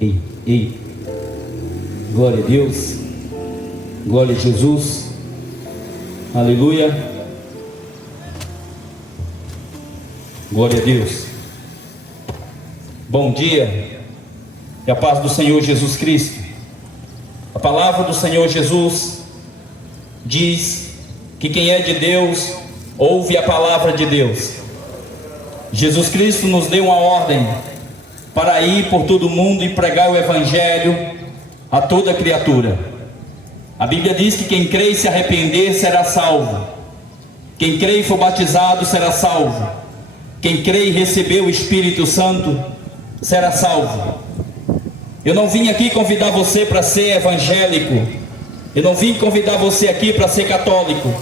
Ei, ei. Glória a Deus. Glória a Jesus. Aleluia. Glória a Deus. Bom dia. E a paz do Senhor Jesus Cristo. A palavra do Senhor Jesus diz que quem é de Deus ouve a palavra de Deus. Jesus Cristo nos deu uma ordem para ir por todo o mundo e pregar o Evangelho a toda criatura. A Bíblia diz que quem crê e se arrepender será salvo. Quem crê e for batizado será salvo. Quem crê e receber o Espírito Santo será salvo. Eu não vim aqui convidar você para ser evangélico. Eu não vim convidar você aqui para ser católico.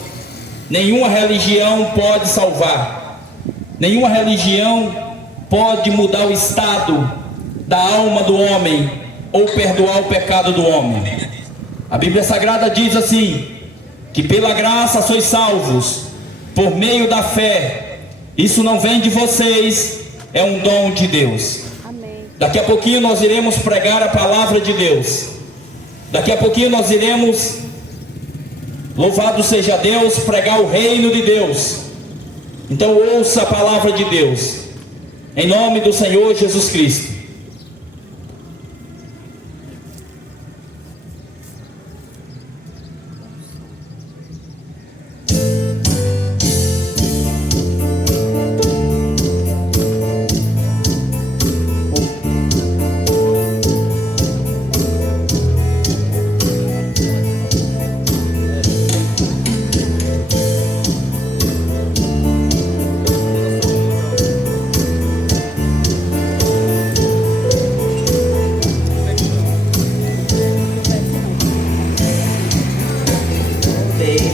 Nenhuma religião pode salvar. Nenhuma religião pode mudar o estado da alma do homem ou perdoar o pecado do homem. A Bíblia Sagrada diz assim, que pela graça sois salvos, por meio da fé. Isso não vem de vocês, é um dom de Deus. Amém. Daqui a pouquinho nós iremos pregar a palavra de Deus. Daqui a pouquinho nós iremos, louvado seja Deus, pregar o reino de Deus. Então ouça a palavra de Deus, em nome do Senhor Jesus Cristo.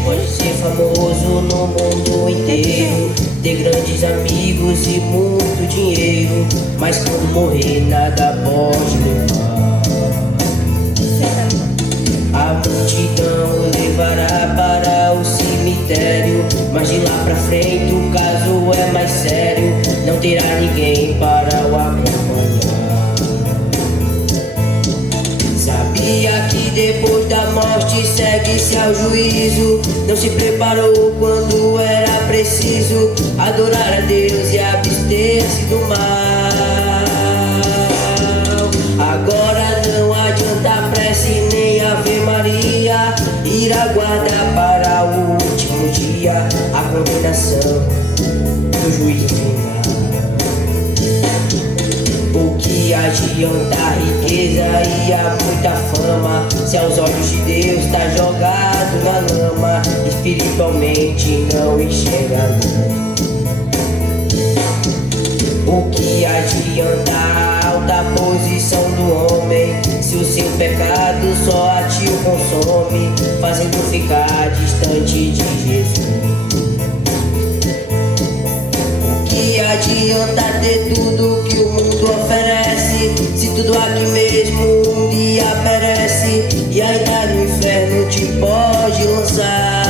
Pode ser famoso no mundo inteiro, ter grandes amigos e muito dinheiro, mas quando morrer nada pode levar. A multidão o levará para o cemitério, mas de lá pra frente o caso é mais sério, não terá ninguém para o acompanhar. Sabia que depois da morte segue-se ao juízo, não se preparou quando era preciso adorar a Deus e abster-se do mal. Agora não adianta prece nem Ave Maria, ir aguardar para o último dia a condenação do juízo final. O que adianta a riqueza e a muita fama, se aos olhos de Deus está jogado na lama, espiritualmente não enxerga não. O que adianta a alta posição do homem, se o seu pecado só a ti o consome, fazendo ficar distante de Jesus? Que adianta ter tudo que o mundo oferece, se tudo aqui mesmo um dia perece, e ainda no inferno te pode lançar.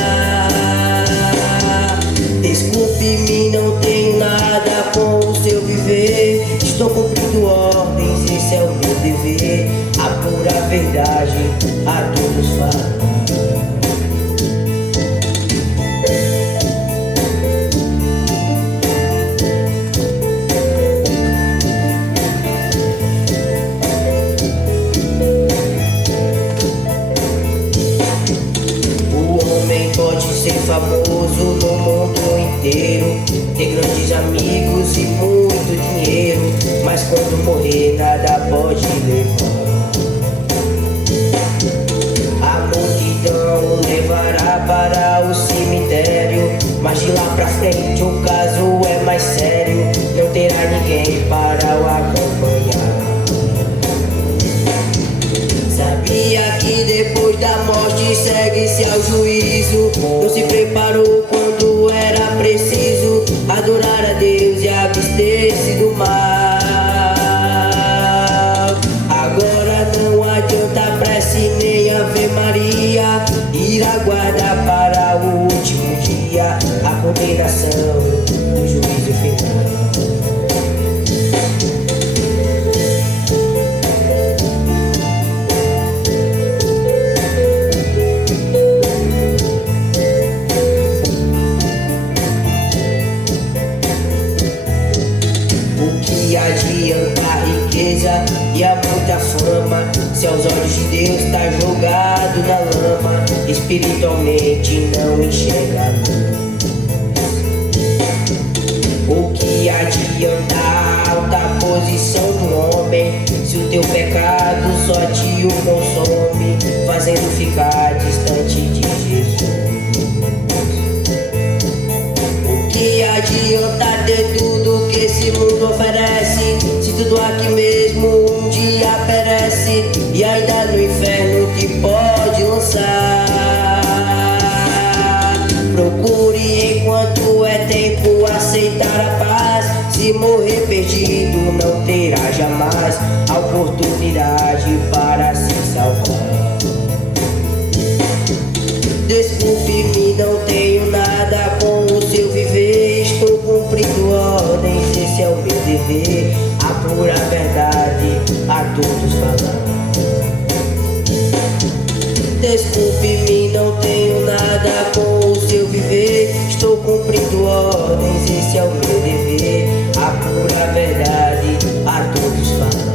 Desculpe-me, não tenho nada com o seu viver, estou cumprindo ordens, esse é o meu dever, a pura verdade a todos falar. Ser famoso no mundo inteiro, ter grandes amigos e muito dinheiro, mas quando morrer nada pode levar. A multidão o levará para o cemitério, mas de lá pra frente o caso é mais sério, não terá ninguém para o acompanhar. Sabia que depois da morte segue-se ao juízo, não se preparou quando era preciso adorar a Deus e abster-se do mal. Agora não adianta prece nem Ave Maria, ir aguardar para o último dia a condenação do juízo final. riqueza e há muita fama. Se aos olhos de Deus tá jogado na lama, espiritualmente não enxerga a luz. O que adianta a alta posição do homem, se o teu pecado só te o consome, fazendo ficar distante de Jesus? O que adianta ter tudo que esse mundo oferece, se tudo aqui mesmo um dia perece, e ainda no inferno te pode lançar? Procure enquanto é tempo aceitar a paz. Se morrer perdido não terá jamais a oportunidade para se salvar. Desculpe-me, não tenho nada com o seu viver. Estou cumprindo ordens, esse é o meu dever. A pura verdade a todos falar. Desculpe-me, não tenho nada com o seu viver. Estou cumprindo ordens, esse é o meu dever. A pura verdade a todos falar.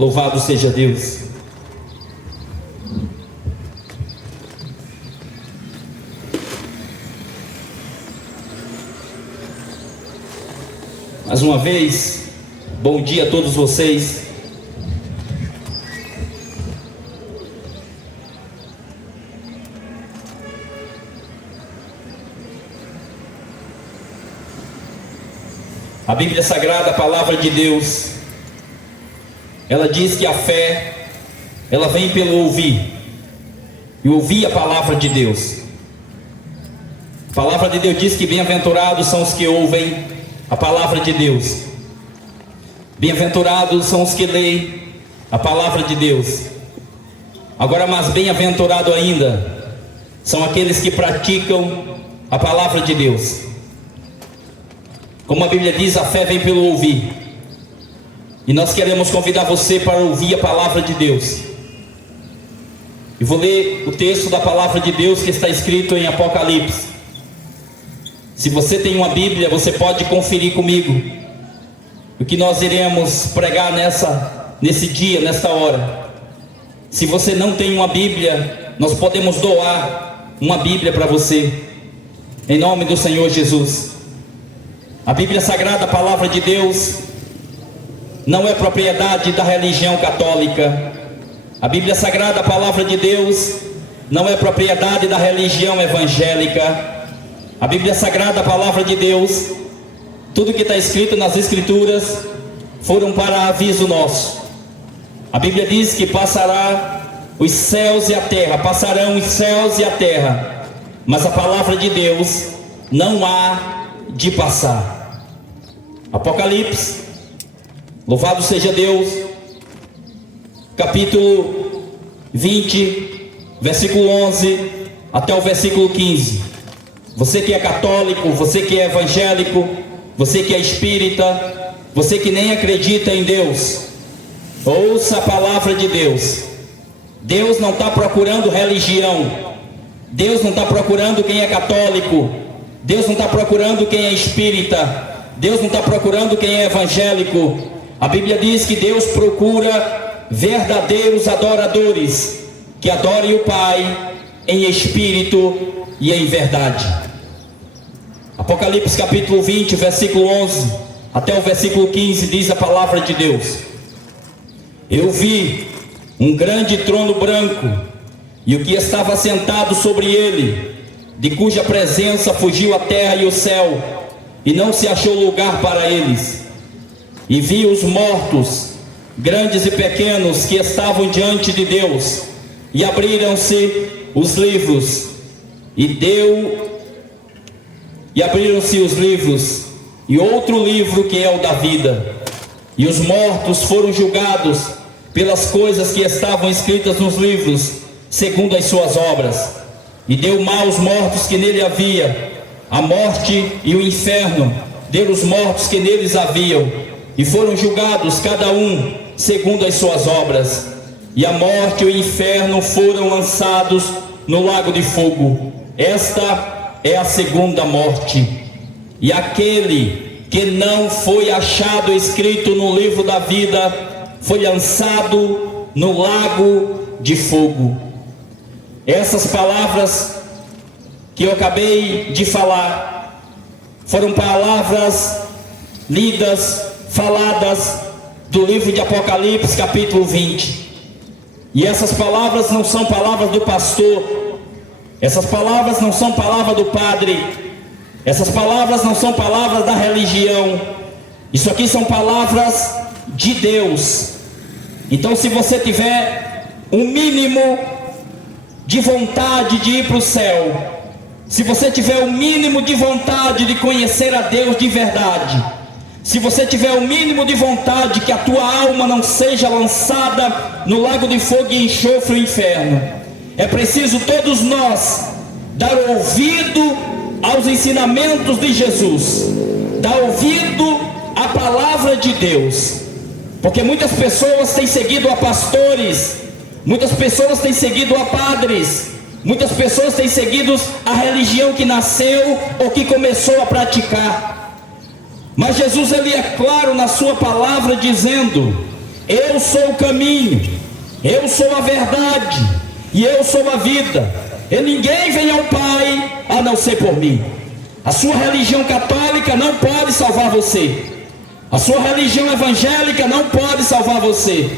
Louvado seja Deus. Mais uma vez, bom dia a todos vocês. A Bíblia Sagrada, a palavra de Deus, ela diz que a fé, ela vem pelo ouvir, e ouvir a palavra de Deus. A palavra de Deus diz que bem-aventurados são os que ouvem a palavra de Deus. Bem-aventurados são os que leem a palavra de Deus. Agora, mais bem-aventurado ainda são aqueles que praticam a palavra de Deus. Como a Bíblia diz, a fé vem pelo ouvir. E nós queremos convidar você para ouvir a palavra de Deus. E vou ler o texto da palavra de Deus que está escrito em Apocalipse. Se você tem uma Bíblia, você pode conferir comigo o que nós iremos pregar nesse dia, nesta hora. Se você não tem uma Bíblia, nós podemos doar uma Bíblia para você, em nome do Senhor Jesus. A Bíblia Sagrada, a palavra de Deus, não é propriedade da religião católica. A Bíblia Sagrada, a palavra de Deus, não é propriedade da religião evangélica. A Bíblia Sagrada, a palavra de Deus, tudo que está escrito nas Escrituras, foram para aviso nosso. A Bíblia diz que passará os céus e a terra, passarão os céus e a terra, mas a palavra de Deus não há de passar. Apocalipse, louvado seja Deus, capítulo 20, versículo 11 até o versículo 15. Você que é católico, você que é evangélico, você que é espírita, você que nem acredita em Deus, ouça a palavra de Deus. Deus não está procurando religião. Deus não está procurando quem é católico. Deus não está procurando quem é espírita. Deus não está procurando quem é evangélico. A Bíblia diz que Deus procura verdadeiros adoradores, que adorem o Pai em espírito e em verdade. Apocalipse capítulo 20, versículo 11 até o versículo 15, diz a palavra de Deus: Eu vi um grande trono branco, e o que estava sentado sobre ele, de cuja presença fugiu a terra e o céu, e não se achou lugar para eles. E vi os mortos, grandes e pequenos, que estavam diante de Deus, e abriram-se os livros, e abriram-se os livros, e outro livro que é o da vida, e os mortos foram julgados pelas coisas que estavam escritas nos livros, segundo as suas obras. E deu mal aos mortos que nele havia, a morte e o inferno deu os mortos que neles haviam, e foram julgados cada um segundo as suas obras. E a morte e o inferno foram lançados no lago de fogo. Esta é a segunda morte. E aquele que não foi achado escrito no livro da vida foi lançado no lago de fogo. Essas palavras que eu acabei de falar foram palavras lidas, faladas do livro de Apocalipse capítulo 20. E essas palavras não são palavras do pastor, essas palavras não são palavras do padre, essas palavras não são palavras da religião. Isso aqui são palavras de Deus. Então, se você tiver um mínimo de vontade de ir para o céu, se você tiver um mínimo de vontade de conhecer a Deus de verdade, se você tiver o mínimo de vontade que a tua alma não seja lançada no lago de fogo e enxofre o inferno, é preciso todos nós dar ouvido aos ensinamentos de Jesus, dar ouvido à palavra de Deus, porque muitas pessoas têm seguido a pastores, muitas pessoas têm seguido a padres, muitas pessoas têm seguido a religião que nasceu ou que começou a praticar. Mas Jesus, ele é claro na sua palavra dizendo: Eu sou o caminho, eu sou a verdade e eu sou a vida, e ninguém vem ao Pai a não ser por mim. A sua religião católica não pode salvar você. A sua religião evangélica não pode salvar você.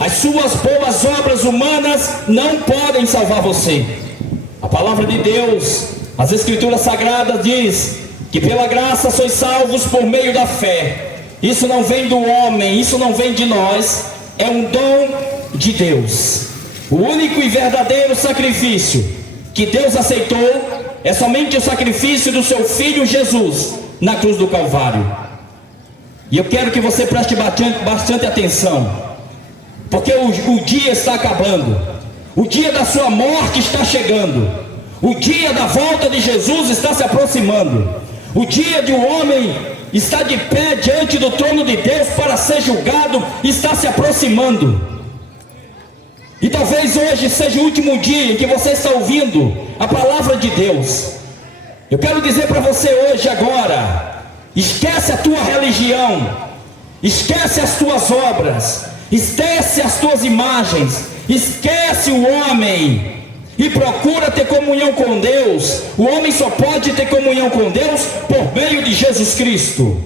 As suas boas obras humanas não podem salvar você. A palavra de Deus, as Escrituras Sagradas diz que pela graça sois salvos por meio da fé. Isso não vem do homem, isso não vem de nós, é um dom de Deus. O único e verdadeiro sacrifício que Deus aceitou é somente o sacrifício do seu Filho Jesus na cruz do Calvário. E eu quero que você preste bastante atenção, porque o dia está acabando, o dia da sua morte está chegando, o dia da volta de Jesus está se aproximando, o dia de um homem estar de pé diante do trono de Deus para ser julgado está se aproximando. E talvez hoje seja o último dia em que você está ouvindo a palavra de Deus. Eu quero dizer para você hoje, agora, esquece a tua religião, esquece as tuas obras, esquece as tuas imagens, esquece o homem e procura ter comunhão com Deus. O homem só pode ter comunhão com Deus por meio de Jesus Cristo.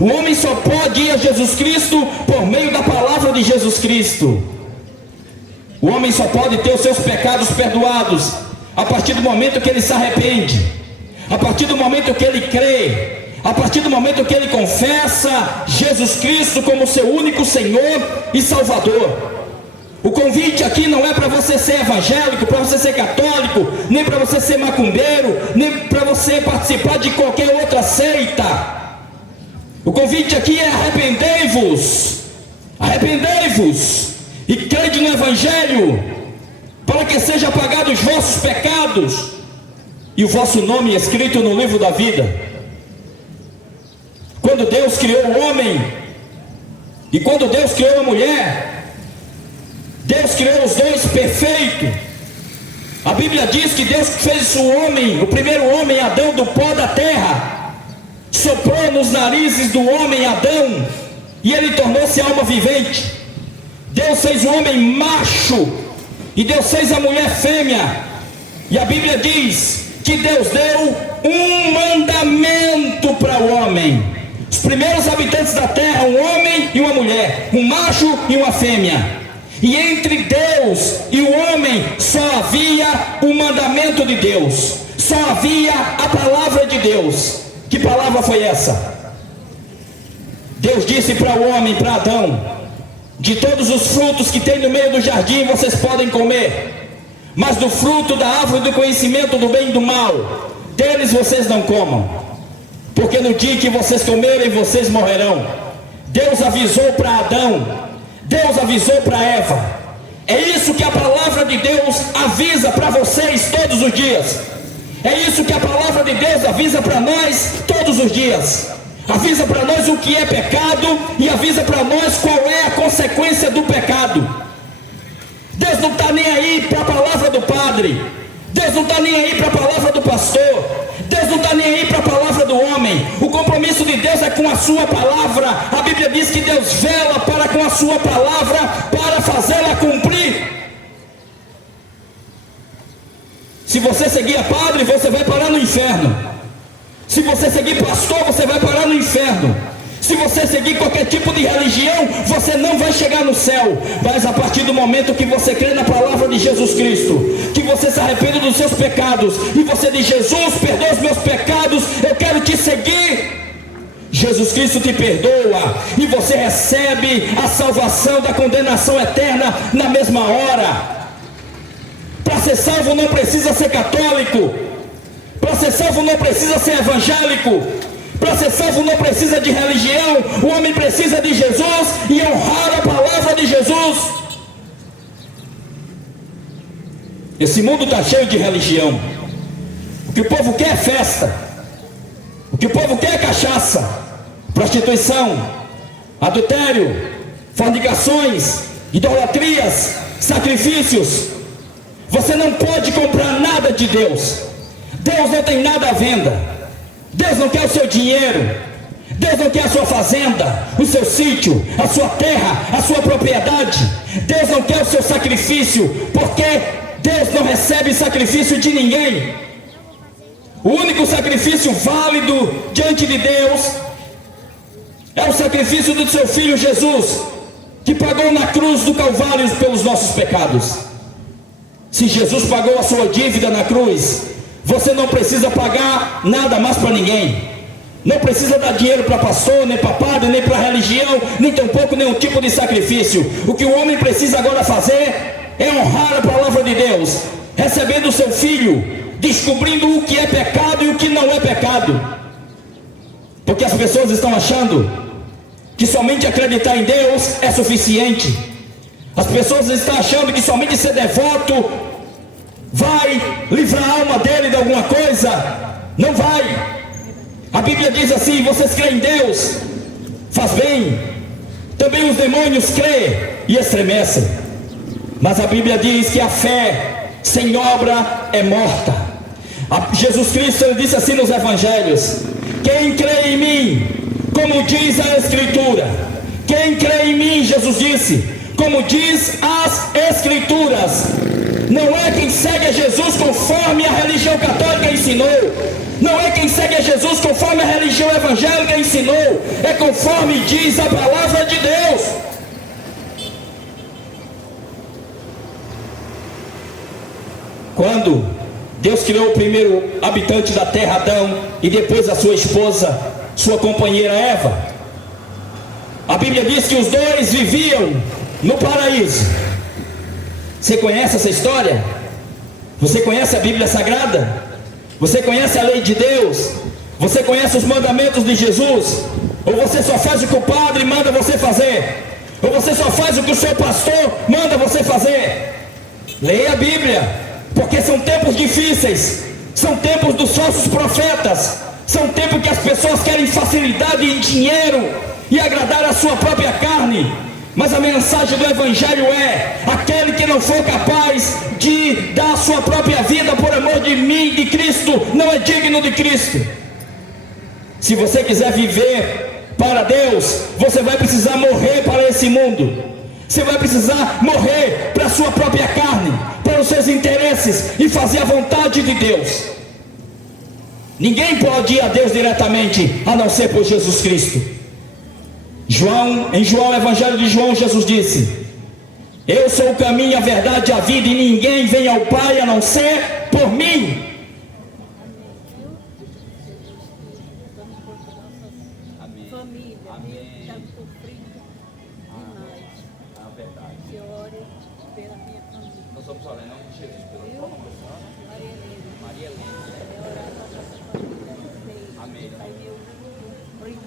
O homem só pode ir a Jesus Cristo por meio da palavra de Jesus Cristo. O homem só pode ter os seus pecados perdoados a partir do momento que ele se arrepende, a partir do momento que ele crê, a partir do momento que ele confessa Jesus Cristo como seu único Senhor e Salvador. O convite aqui não é para você ser evangélico, para você ser católico, nem para você ser macumbeiro, nem para você participar de qualquer outra seita. O convite aqui é: arrependei-vos, arrependei-vos e crede no Evangelho, para que seja apagados os vossos pecados e o vosso nome escrito no livro da vida. Quando Deus criou o homem e quando Deus criou a mulher, Deus criou os dois perfeitos. A Bíblia diz que Deus fez o homem, o primeiro homem, Adão, do pó da terra, soprou nos narizes do homem Adão e ele tornou-se alma vivente. Deus fez o homem macho e Deus fez a mulher fêmea. E a Bíblia diz que Deus deu um mandamento para o homem. Os primeiros habitantes da terra, um homem e uma mulher, um macho e uma fêmea. E entre Deus e o homem só havia o mandamento de Deus, só havia a palavra de Deus. Que palavra foi essa? Deus disse para o homem, para Adão: de todos os frutos que tem no meio do jardim vocês podem comer, mas do fruto da árvore do conhecimento do bem e do mal, deles vocês não comam, porque no dia que vocês comerem vocês morrerão. Deus avisou para Adão, Deus avisou para Eva. É isso que a palavra de Deus avisa para vocês todos os dias. É isso que a palavra de Deus avisa para nós todos os dias. Avisa para nós o que é pecado e avisa para nós qual é a consequência do pecado. Deus não está nem aí para a palavra do padre, Deus não está nem aí para a palavra do pastor, Deus não está nem aí para a palavra do homem. O compromisso de Deus é com a sua palavra. A Bíblia diz que Deus vela para com a sua palavra para fazê-la cumprir. Se você seguir a padre, você vai parar no inferno. Se você seguir pastor, você vai parar no inferno. Se você seguir qualquer tipo de religião, você não vai chegar no céu. Mas a partir do momento que você crê na palavra de Jesus Cristo, que você se arrepende dos seus pecados e você diz: Jesus, perdoa os meus pecados, eu quero te seguir, Jesus Cristo te perdoa e você recebe a salvação da condenação eterna na mesma hora. Para ser salvo não precisa ser católico, para ser salvo não precisa ser evangélico, para ser salvo não precisa de religião. O homem precisa de Jesus e honrar a palavra de Jesus. Esse mundo está cheio de religião. O que o povo quer é festa, o que o povo quer é cachaça, prostituição, adultério, fornicações, idolatrias, sacrifícios. Você não pode comprar nada de Deus. Deus não tem nada à venda. Deus não quer o seu dinheiro. Deus não quer a sua fazenda, o seu sítio, a sua terra, a sua propriedade. Deus não quer o seu sacrifício, porque Deus não recebe sacrifício de ninguém. O único sacrifício válido diante de Deus é o sacrifício do seu Filho Jesus, que pagou na cruz do Calvário pelos nossos pecados. Se Jesus pagou a sua dívida na cruz, você não precisa pagar nada mais para ninguém. Não precisa dar dinheiro para pastor, nem para padre, nem para religião, nem tampouco nenhum tipo de sacrifício. O que o homem precisa agora fazer é honrar a palavra de Deus, recebendo o seu Filho, descobrindo o que é pecado e o que não é pecado. Porque as pessoas estão achando que somente acreditar em Deus é suficiente. As pessoas estão achando que somente ser devoto vai livrar a alma dele de alguma coisa. Não vai. A Bíblia diz assim: vocês creem em Deus, faz bem. Também os demônios creem e estremecem. Mas a Bíblia diz que a fé sem obra é morta. Jesus Cristo, ele disse assim nos evangelhos: quem crê em mim, como diz a Escritura, quem crê em mim, Jesus disse, como diz as Escrituras. Não é quem segue a Jesus conforme a religião católica ensinou, não é quem segue a Jesus conforme a religião evangélica ensinou, é conforme diz a palavra de Deus. Quando Deus criou o primeiro habitante da terra, Adão, e depois a sua esposa, sua companheira Eva, a Bíblia diz que os dois viviam no paraíso. Você conhece essa história? Você conhece a Bíblia Sagrada? Você conhece a lei de Deus? Você conhece os mandamentos de Jesus? Ou você só faz o que o padre manda você fazer? Ou você só faz o que o seu pastor manda você fazer? Leia a Bíblia, porque são tempos difíceis, são tempos dos falsos profetas, são tempos que as pessoas querem facilidade e dinheiro e agradar a sua própria carne. Mas a mensagem do Evangelho é: aquele que não for capaz de dar a sua própria vida por amor de mim, de Cristo, não é digno de Cristo. Se você quiser viver para Deus, você vai precisar morrer para esse mundo. Você vai precisar morrer para a sua própria carne, para os seus interesses, e fazer a vontade de Deus. Ninguém pode ir a Deus diretamente, a não ser por Jesus Cristo. Em João, Evangelho de João, Jesus disse: eu sou o caminho, a verdade e a vida, e ninguém vem ao Pai a não ser por mim. Família, Deus está sofrendo demais. A verdade. Que ore pela minha família. Nós vamos orar em nome de Jesus. Eu, Maria Helena, Maria Helena. é orar para nossa família inteira. Amém. Aí meu primo,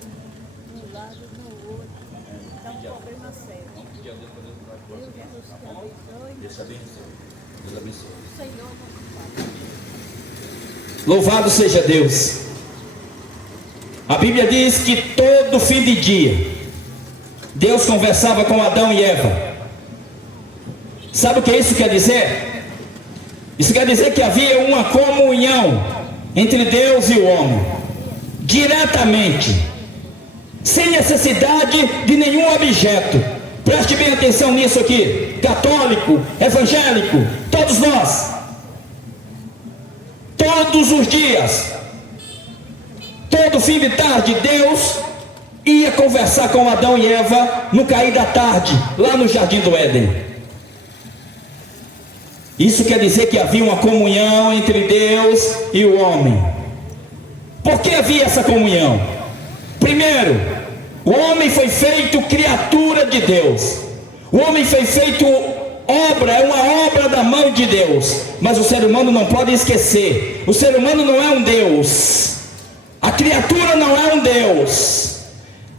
um lado no outro, está um problema sério. Vamos pedir a Deus para Deus nos Deus ajudar. Jesus te Tá bom? abençoe. Deus te abençoe. Deus abençoe. O Senhor não fala. Louvado seja Deus. A Bíblia diz que todo fim de dia Deus conversava com Adão e Eva. Sabe o que isso quer dizer? Isso quer dizer que havia uma comunhão entre Deus e o homem, diretamente, sem necessidade de nenhum objeto. Preste bem atenção nisso aqui, católico, evangélico, todos nós, todos os dias, todo fim de tarde, Deus ia conversar com Adão e Eva no cair da tarde, lá no Jardim do Éden. Isso quer dizer que havia uma comunhão entre Deus e o homem. Por que havia essa comunhão? Primeiro, o homem foi feito criatura de Deus. O homem foi feito obra, é uma obra da mão de Deus. Mas o ser humano não pode esquecer: o ser humano não é um Deus. A criatura não é um Deus.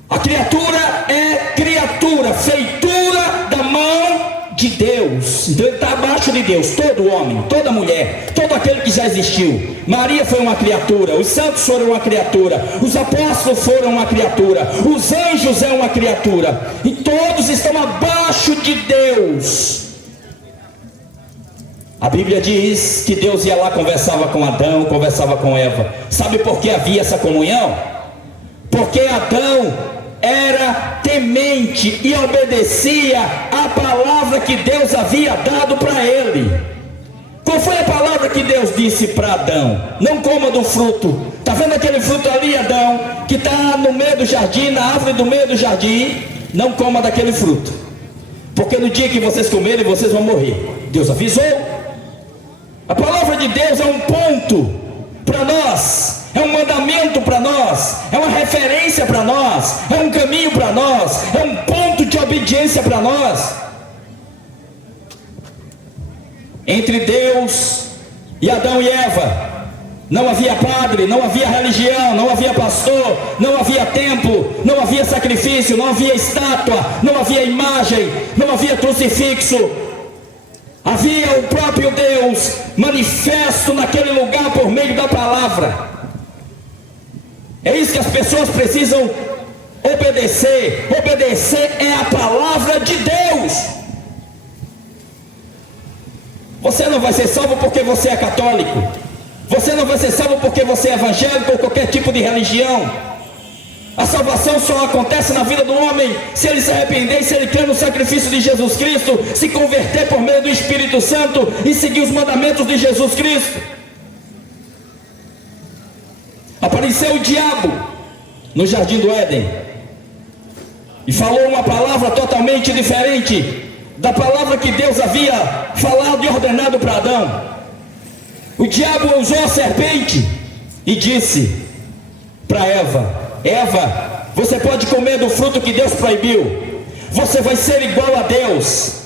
A criatura é criatura, feitura da mão de Deus. Então ele está abaixo de Deus. Todo homem, toda mulher, todo aquele que já existiu. Maria foi uma criatura, os santos foram uma criatura, os apóstolos foram uma criatura, os anjos é uma criatura, e todos estão abaixo de Deus. A Bíblia diz que Deus ia lá, conversava com Adão, conversava com Eva. Sabe por que havia essa comunhão? Porque Adão era temente e obedecia a palavra que Deus havia dado para ele. Qual foi a palavra que Deus disse para Adão? Não coma do fruto. Está vendo aquele fruto ali, Adão, que está no meio do jardim, na árvore do meio do jardim? Não coma daquele fruto, porque no dia que vocês comerem, vocês vão morrer. Deus avisou. A palavra de Deus é um ponto para nós, é um mandamento para nós, é uma referência para nós, é um caminho para nós, é um ponto de obediência para nós. Entre Deus e Adão e Eva não havia padre, não havia religião, não havia pastor, não havia templo, não havia sacrifício, não havia estátua, não havia imagem, não havia crucifixo. Havia o próprio Deus manifesto naquele lugar por meio da palavra. É isso que as pessoas precisam obedecer. Obedecer é a palavra de Deus. Você não vai ser salvo porque você é católico. Você não vai ser salvo porque você é evangélico ou qualquer tipo de religião. A salvação só acontece na vida do homem se ele se arrepender, se ele crer no sacrifício de Jesus Cristo, se converter por meio do Espírito Santo e seguir os mandamentos de Jesus Cristo. Apareceu o diabo no jardim do Éden e falou uma palavra totalmente diferente da palavra que Deus havia falado e ordenado para Adão. O diabo usou a serpente e disse para Eva: Eva, você pode comer do fruto que Deus proibiu, você vai ser igual a Deus,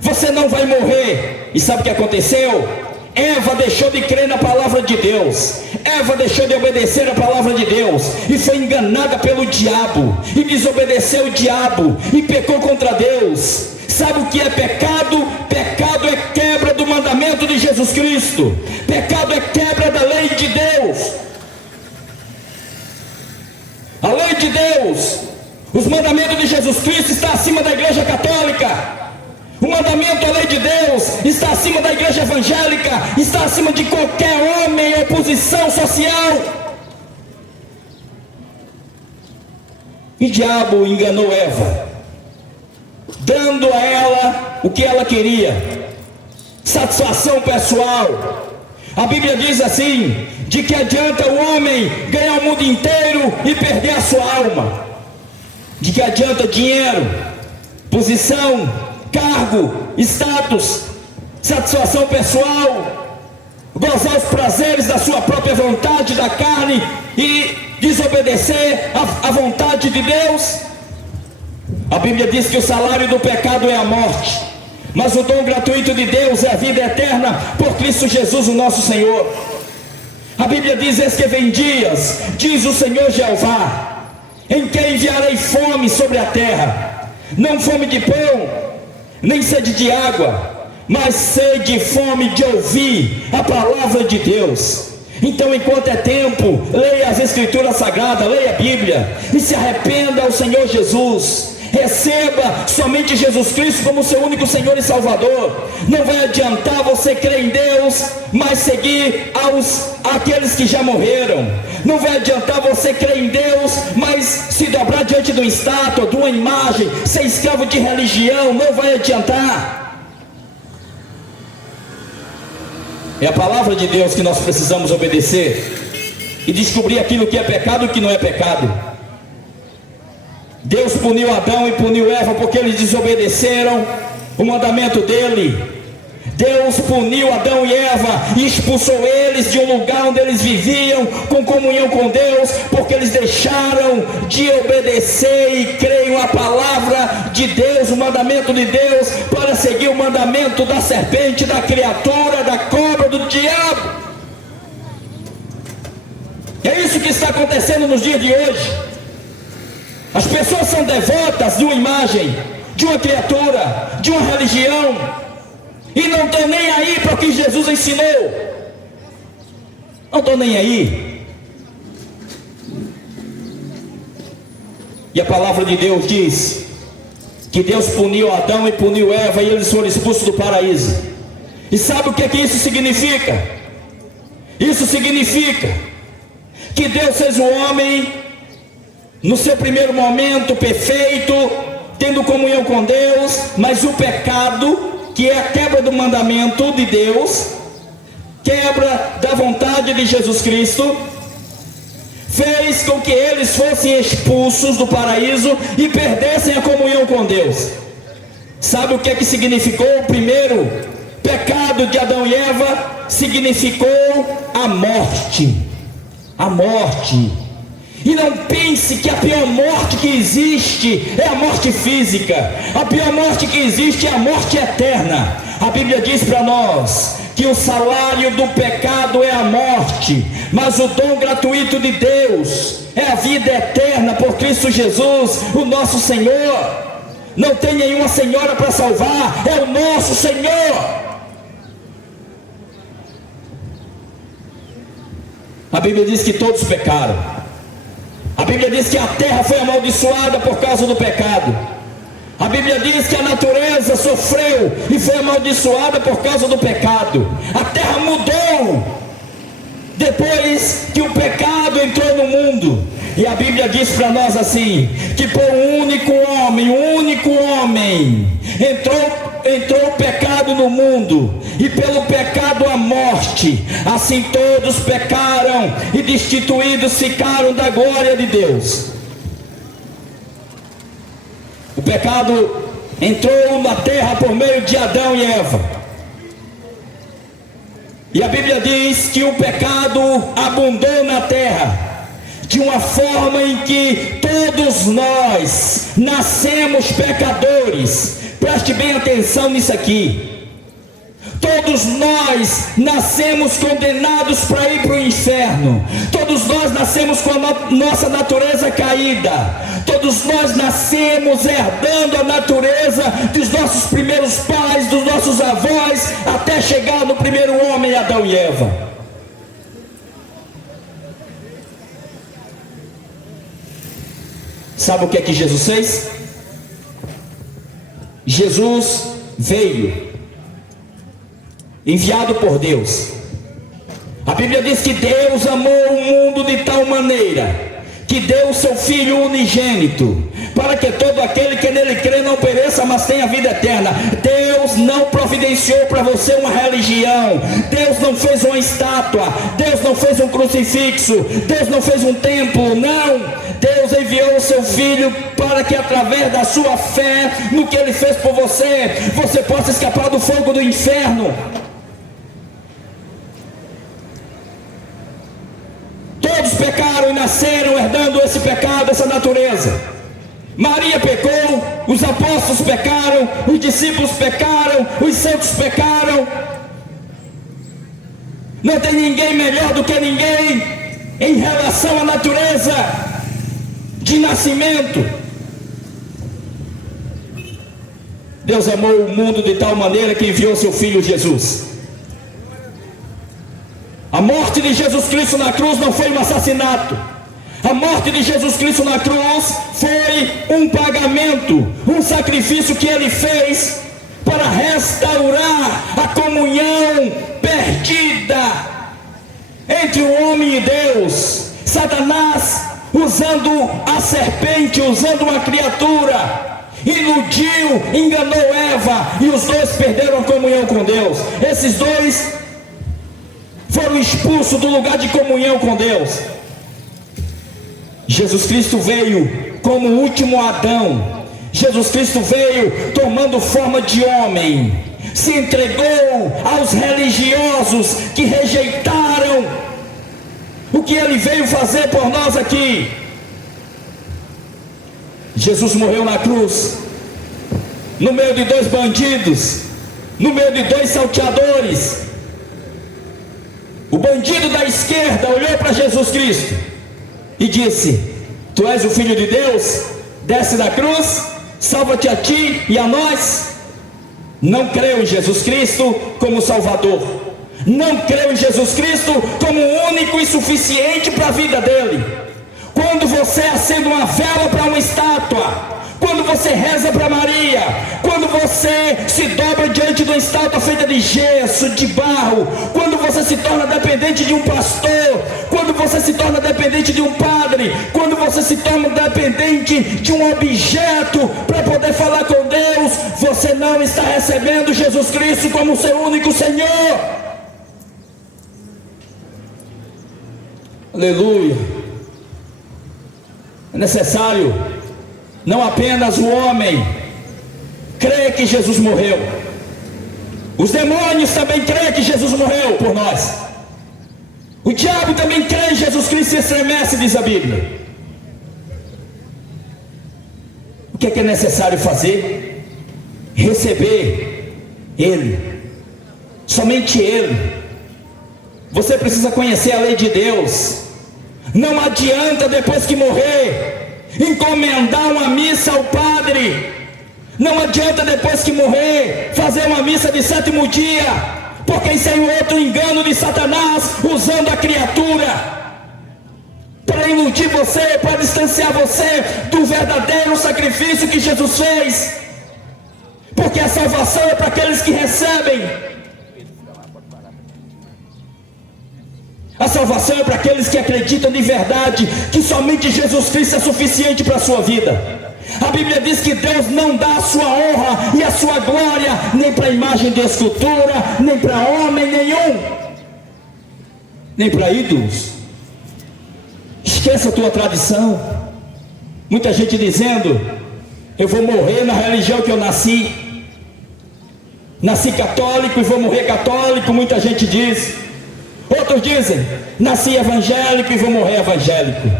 você não vai morrer. E sabe o que aconteceu? Eva deixou de crer na palavra de Deus, Eva deixou de obedecer a palavra de Deus e foi enganada pelo diabo, e desobedeceu o diabo e pecou contra Deus. Sabe o que é pecado? Pecado é quebra do mandamento de Jesus Cristo. Pecado é quebra da lei de Deus. A lei de Deus, os mandamentos de Jesus Cristo está acima da igreja católica. O mandamento, a lei de Deus, está acima da igreja evangélica, está acima de qualquer homem ou posição social. E o diabo enganou Eva, dando a ela o que ela queria: satisfação pessoal. A Bíblia diz assim: de que adianta o homem ganhar o mundo inteiro e perder a sua alma? De que adianta dinheiro, posição, cargo, status, satisfação pessoal, gozar os prazeres da sua própria vontade, da carne, e desobedecer à vontade de Deus? A Bíblia diz que o salário do pecado é a morte, mas o dom gratuito de Deus é a vida eterna por Cristo Jesus, o nosso Senhor. A Bíblia diz: eis que vem dias, diz o Senhor Jeová, em que enviarei fome sobre a terra, não fome de pão, nem sede de água, mas sede e fome de ouvir a palavra de Deus. Então, enquanto é tempo, leia as Escrituras Sagradas, leia a Bíblia e se arrependa ao Senhor Jesus. Receba somente Jesus Cristo como seu único Senhor e Salvador. Não vai adiantar você crer em Deus, mas seguir aqueles que já morreram. Não vai adiantar você crer em Deus, mas se dobrar diante de uma estátua, de uma imagem, ser escravo de religião. Não vai adiantar. É a palavra de Deus que nós precisamos obedecer e descobrir aquilo que é pecado e o que não é pecado. Deus puniu Adão e puniu Eva porque eles desobedeceram o mandamento dele. Deus puniu Adão e Eva e expulsou eles de um lugar onde eles viviam com comunhão com Deus, porque eles deixaram de obedecer e creem a palavra de Deus, o mandamento de Deus, para seguir o mandamento da serpente, da criatura, da cobra, do diabo. É isso que está acontecendo nos dias de hoje. As pessoas são devotas de uma imagem, de uma criatura, de uma religião, e não estão nem aí para o que Jesus ensinou. Não estão nem aí. E a palavra de Deus diz que Deus puniu Adão e puniu Eva, e eles foram expulsos do paraíso. E sabe o que isso significa? Isso significa que Deus fez o homem no seu primeiro momento perfeito, tendo comunhão com Deus, mas o pecado, que é a quebra do mandamento de Deus, quebra da vontade de Jesus Cristo, fez com que eles fossem expulsos do paraíso e perdessem a comunhão com Deus. Sabe o que é que significou o primeiro pecado de Adão e Eva? Significou a morte. A morte. E não pense que a pior morte que existe é a morte física. A pior morte que existe é a morte eterna. A Bíblia diz para nós que o salário do pecado é a morte, mas o dom gratuito de Deus é a vida eterna por Cristo Jesus, o nosso Senhor. Não tem nenhuma senhora para salvar, é o nosso Senhor. A Bíblia diz que todos pecaram. A Bíblia diz que a terra foi amaldiçoada por causa do pecado. A Bíblia diz que a natureza sofreu e foi amaldiçoada por causa do pecado. A terra mudou depois que o pecado entrou no mundo. E a Bíblia diz para nós assim, que por um único homem entrou o pecado no mundo, e pelo pecado a morte. Assim todos pecaram e destituídos ficaram da glória de Deus. O pecado entrou na terra por meio de Adão e Eva. E a Bíblia diz que o pecado abundou na terra, de uma forma em que todos nós nascemos pecadores. Preste bem atenção nisso aqui. Todos nós nascemos condenados para ir para o inferno. Todos nós nascemos com a nossa natureza caída. Todos nós nascemos herdando a natureza dos nossos primeiros pais, dos nossos avós, até chegar no primeiro homem, Adão e Eva. Sabe o que é que Jesus fez? Jesus veio, enviado por Deus. A Bíblia diz que Deus amou o mundo de tal maneira que deu o seu Filho unigênito, para que todo aquele que nele crê não pereça, mas tenha vida eterna. Deus não providenciou para você uma religião. Deus não fez uma estátua. Deus não fez um crucifixo. Deus não fez um templo. Não. Deus enviou o seu Filho para que através da sua fé no que Ele fez por você, você possa escapar do fogo do inferno. Todos pecaram e nasceram herdando esse pecado, essa natureza. Maria pecou, os apóstolos pecaram, os discípulos pecaram, os santos pecaram. Não tem ninguém melhor do que ninguém em relação à natureza de nascimento. Deus amou o mundo de tal maneira que enviou seu Filho Jesus. A morte de Jesus Cristo na cruz não foi um assassinato. A morte de Jesus Cristo na cruz foi um pagamento, um sacrifício que Ele fez para restaurar a comunhão perdida entre o homem e Deus. Satanás, usando a serpente, usando uma criatura, iludiu, enganou Eva, e os dois perderam a comunhão com Deus. Esses dois foram expulsos do lugar de comunhão com Deus. Jesus Cristo veio como o último Adão. Jesus Cristo veio tomando forma de homem, se entregou aos religiosos que rejeitaram o que Ele veio fazer por nós aqui. Jesus morreu na cruz, no meio de dois bandidos, no meio de dois salteadores. O bandido da esquerda olhou para Jesus Cristo e disse: Tu és o Filho de Deus? Desce da cruz, salva-te a ti e a nós. Não creu em Jesus Cristo como Salvador. Não creu em Jesus Cristo como único e suficiente para a vida dele. Quando você acende uma vela para uma estátua, quando você reza para Maria, quando você se dobra diante de uma estátua feita de gesso, de barro, quando você se torna dependente de um pastor, quando você se torna dependente de um padre, quando você se torna dependente de um objeto para poder falar com Deus, você não está recebendo Jesus Cristo como seu único Senhor. Aleluia. É necessário não apenas o homem crer que Jesus morreu, os demônios também creem que Jesus morreu por nós. O diabo também crê em Jesus Cristo e estremece, diz a Bíblia. O que é necessário fazer? Receber Ele, somente Ele. Você precisa conhecer a lei de Deus. Não adianta depois que morrer encomendar uma missa ao padre. Não adianta depois que morrer fazer uma missa de 7º dia, porque isso é um outro engano de Satanás, usando a criatura para iludir você, para distanciar você do verdadeiro sacrifício que Jesus fez. Porque a salvação é para aqueles que recebem. A salvação é para aqueles que acreditam de verdade que somente Jesus Cristo é suficiente para a sua vida. A Bíblia diz que Deus não dá a sua honra e a sua glória nem para imagem de escultura, nem para homem nenhum, nem para ídolos. Esqueça a tua tradição. Muita gente dizendo: eu vou morrer na religião que eu nasci. Nasci católico e vou morrer católico. Muita gente diz. Outros dizem: nasci evangélico e vou morrer evangélico.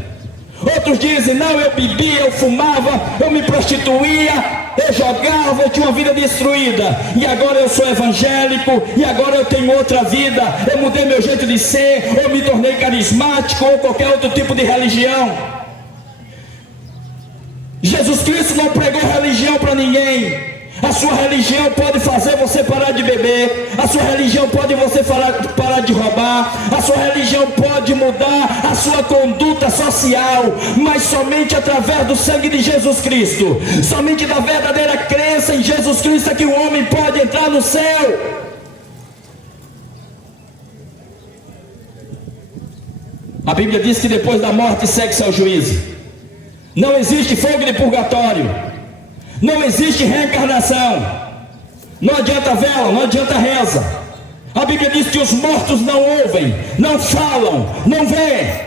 Outros dizem: não, eu bebia, eu fumava, eu me prostituía, eu jogava, eu tinha uma vida destruída, e agora eu sou evangélico, e agora eu tenho outra vida, eu mudei meu jeito de ser, eu me tornei carismático, ou qualquer outro tipo de religião. Jesus Cristo não pregou religião para ninguém. A sua religião pode fazer você parar de beber, a sua religião pode você parar de roubar, a sua religião pode mudar a sua conduta social, mas somente através do sangue de Jesus Cristo, somente da verdadeira crença em Jesus Cristo é que o homem pode entrar no céu. A Bíblia diz que depois da morte segue-se ao juízo. Não existe fogo de purgatório. Não existe reencarnação. Não adianta vela, não adianta reza. A Bíblia diz que os mortos não ouvem, não falam, não veem.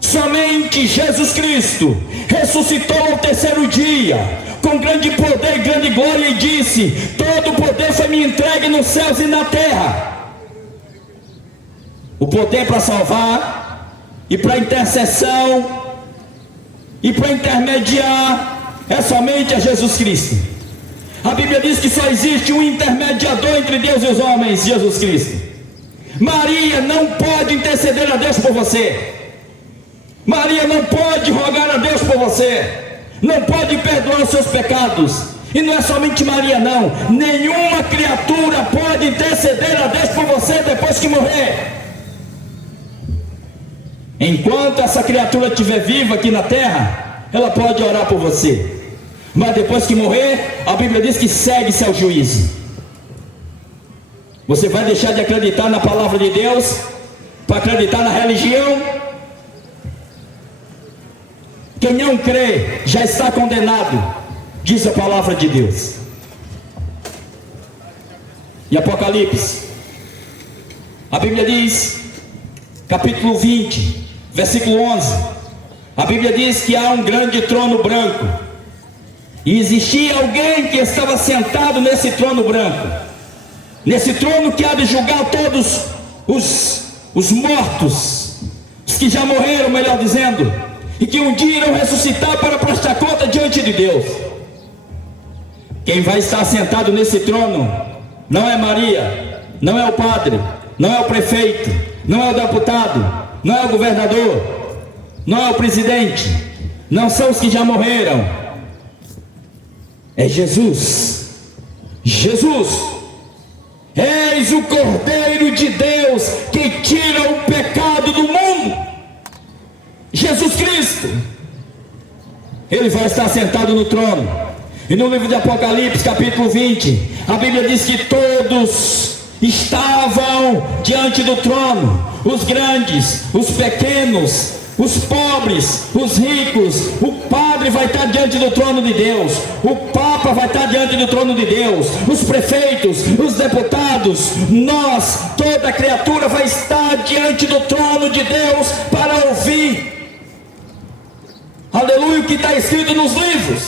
Somente Jesus Cristo ressuscitou ao 3º dia, com grande poder e grande glória, e disse: todo o poder foi me entregue nos céus e na terra. O poder para salvar, e para intercessão, e para intermediar, é somente a Jesus Cristo. A Bíblia diz que só existe um intermediador entre Deus e os homens, Jesus Cristo. Maria não pode interceder a Deus por você. Maria não pode rogar a Deus por você. Não pode perdoar os seus pecados. E não é somente Maria não. Nenhuma criatura pode interceder a Deus por você depois que morrer. Enquanto essa criatura estiver viva aqui na terra, ela pode orar por você. Mas depois que morrer, a Bíblia diz que segue-se ao juízo. Você vai deixar de acreditar na palavra de Deus para acreditar na religião? Quem não crê já está condenado, diz a palavra de Deus. Em Apocalipse, a Bíblia diz, capítulo 20, versículo 11, a Bíblia diz que há um grande trono branco, e existia alguém que estava sentado nesse trono branco, nesse trono que há de julgar todos os mortos, os que já morreram, melhor dizendo, e que um dia irão ressuscitar para prestar conta diante de Deus. Quem vai estar sentado nesse trono não é Maria, não é o padre, não é o prefeito, não é o deputado, não é o governador, não é o presidente, não são os que já morreram. É Jesus. Jesus. Eis o Cordeiro de Deus que tira o pecado do mundo. Jesus Cristo. Ele vai estar sentado no trono. E no livro de Apocalipse, capítulo 20, a Bíblia diz que todos estavam diante do trono, os grandes, os pequenos, os pobres, os ricos. O padre vai estar diante do trono de Deus, o papa vai estar diante do trono de Deus, os prefeitos, os deputados, nós, toda criatura vai estar diante do trono de Deus para ouvir, aleluia, o que está escrito nos livros.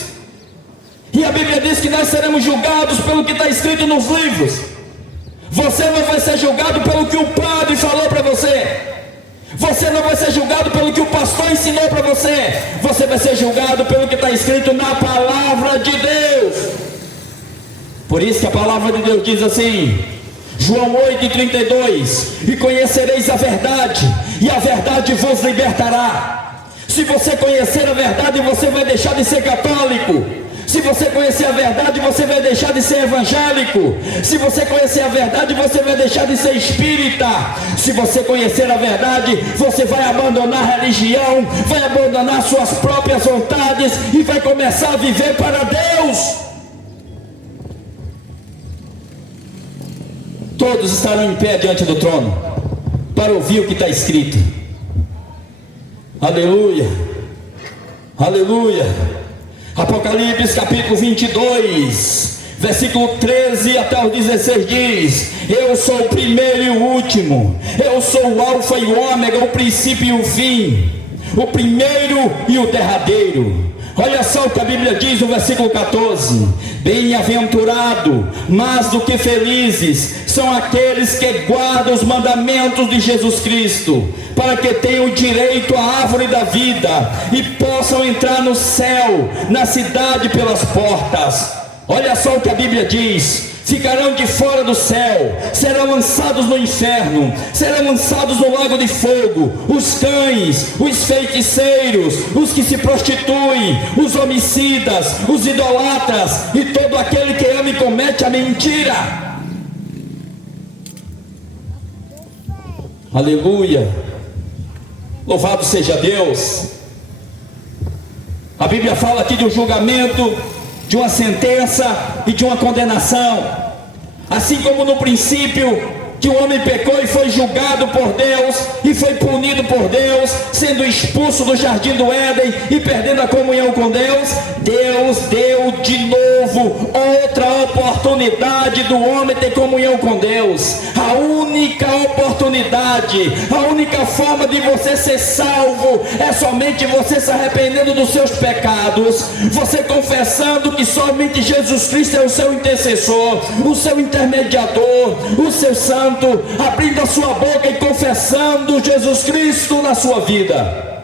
E a Bíblia diz que nós seremos julgados pelo que está escrito nos livros. Você não vai ser julgado pelo que o padre falou para você. Você não vai ser julgado pelo que o pastor ensinou para você. Você vai ser julgado pelo que está escrito na palavra de Deus. Por isso que a palavra de Deus diz assim, João 8:32: e conhecereis a verdade, e a verdade vos libertará. Se você conhecer a verdade, você vai deixar de ser católico. Se você conhecer a verdade, você vai deixar de ser evangélico. Se você conhecer a verdade, você vai deixar de ser espírita. Se você conhecer a verdade, você vai abandonar a religião, vai abandonar suas próprias vontades e vai começar a viver para Deus. Todos estarão em pé diante do trono para ouvir o que está escrito. Aleluia, aleluia. Apocalipse capítulo 22, versículo 13 até o 16 diz: eu sou o primeiro e o último, eu sou o alfa e o ômega, o princípio e o fim, o primeiro e o derradeiro. Olha só o que a Bíblia diz no versículo 14: bem-aventurado, mais do que felizes, são aqueles que guardam os mandamentos de Jesus Cristo, para que tenham direito à árvore da vida e possam entrar no céu, na cidade pelas portas. Olha só o que a Bíblia diz: ficarão de fora do céu, serão lançados no inferno, serão lançados no lago de fogo, os cães, os feiticeiros, os que se prostituem, os homicidas, os idolatras e todo aquele que ama e comete a mentira. Aleluia, louvado seja Deus. A Bíblia fala aqui de um julgamento, de uma sentença e de uma condenação. Assim como no princípio que o homem pecou e foi julgado por Deus e foi punido por Deus, sendo expulso do jardim do Éden e perdendo a comunhão com Deus, Deus deu de novo outra oportunidade do homem ter comunhão com Deus. A única oportunidade, a única forma de você ser salvo é somente você se arrependendo dos seus pecados, você confessando que somente Jesus Cristo é o seu intercessor, o seu intermediador, o seu santo, abrindo a sua boca e confessando Jesus Cristo na sua vida.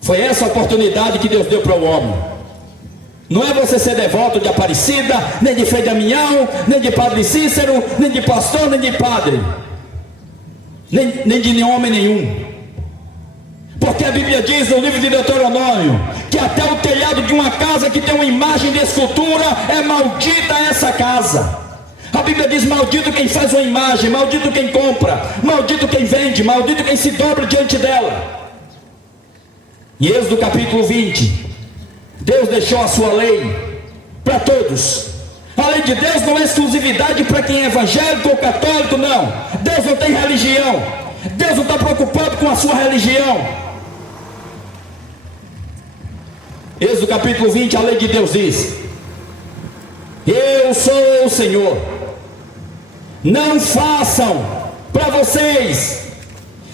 Foi essa a oportunidade que Deus deu para o homem. Não é você ser devoto de Aparecida, nem de Frei Damião, nem de Padre Cícero, nem de pastor, nem de padre, nem de homem nenhum. Porque a Bíblia diz no livro de Deuteronômio que até o telhado de uma casa que tem uma imagem de escultura é maldita essa casa. A Bíblia diz: maldito quem faz uma imagem, maldito quem compra, maldito quem vende, maldito quem se dobra diante dela. Em Êxodo capítulo 20, Deus deixou a sua lei para todos. A lei de Deus não é exclusividade para quem é evangélico ou católico, não. Deus não tem religião. Deus não está preocupado com a sua religião. Êxodo capítulo 20, a lei de Deus diz: eu sou o Senhor. Não façam para vocês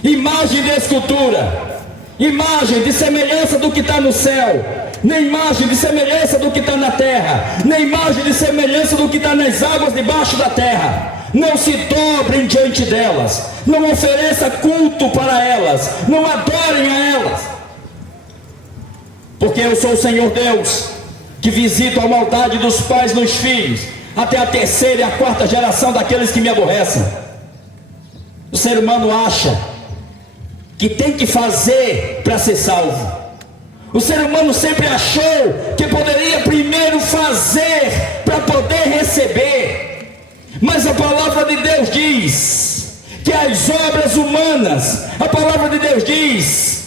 imagem de escultura, imagem de semelhança do que está no céu, nem imagem de semelhança do que está na terra, nem imagem de semelhança do que está nas águas debaixo da terra. Não se dobrem diante delas, não ofereça culto para elas, não adorem a elas, porque eu sou o Senhor Deus, que visito a maldade dos pais nos filhos, até a terceira e a quarta geração daqueles que me aborrecem. O ser humano acha que tem que fazer para ser salvo. O ser humano sempre achou que poderia primeiro fazer para poder receber. Mas a palavra de Deus diz que as obras humanas, a palavra de Deus diz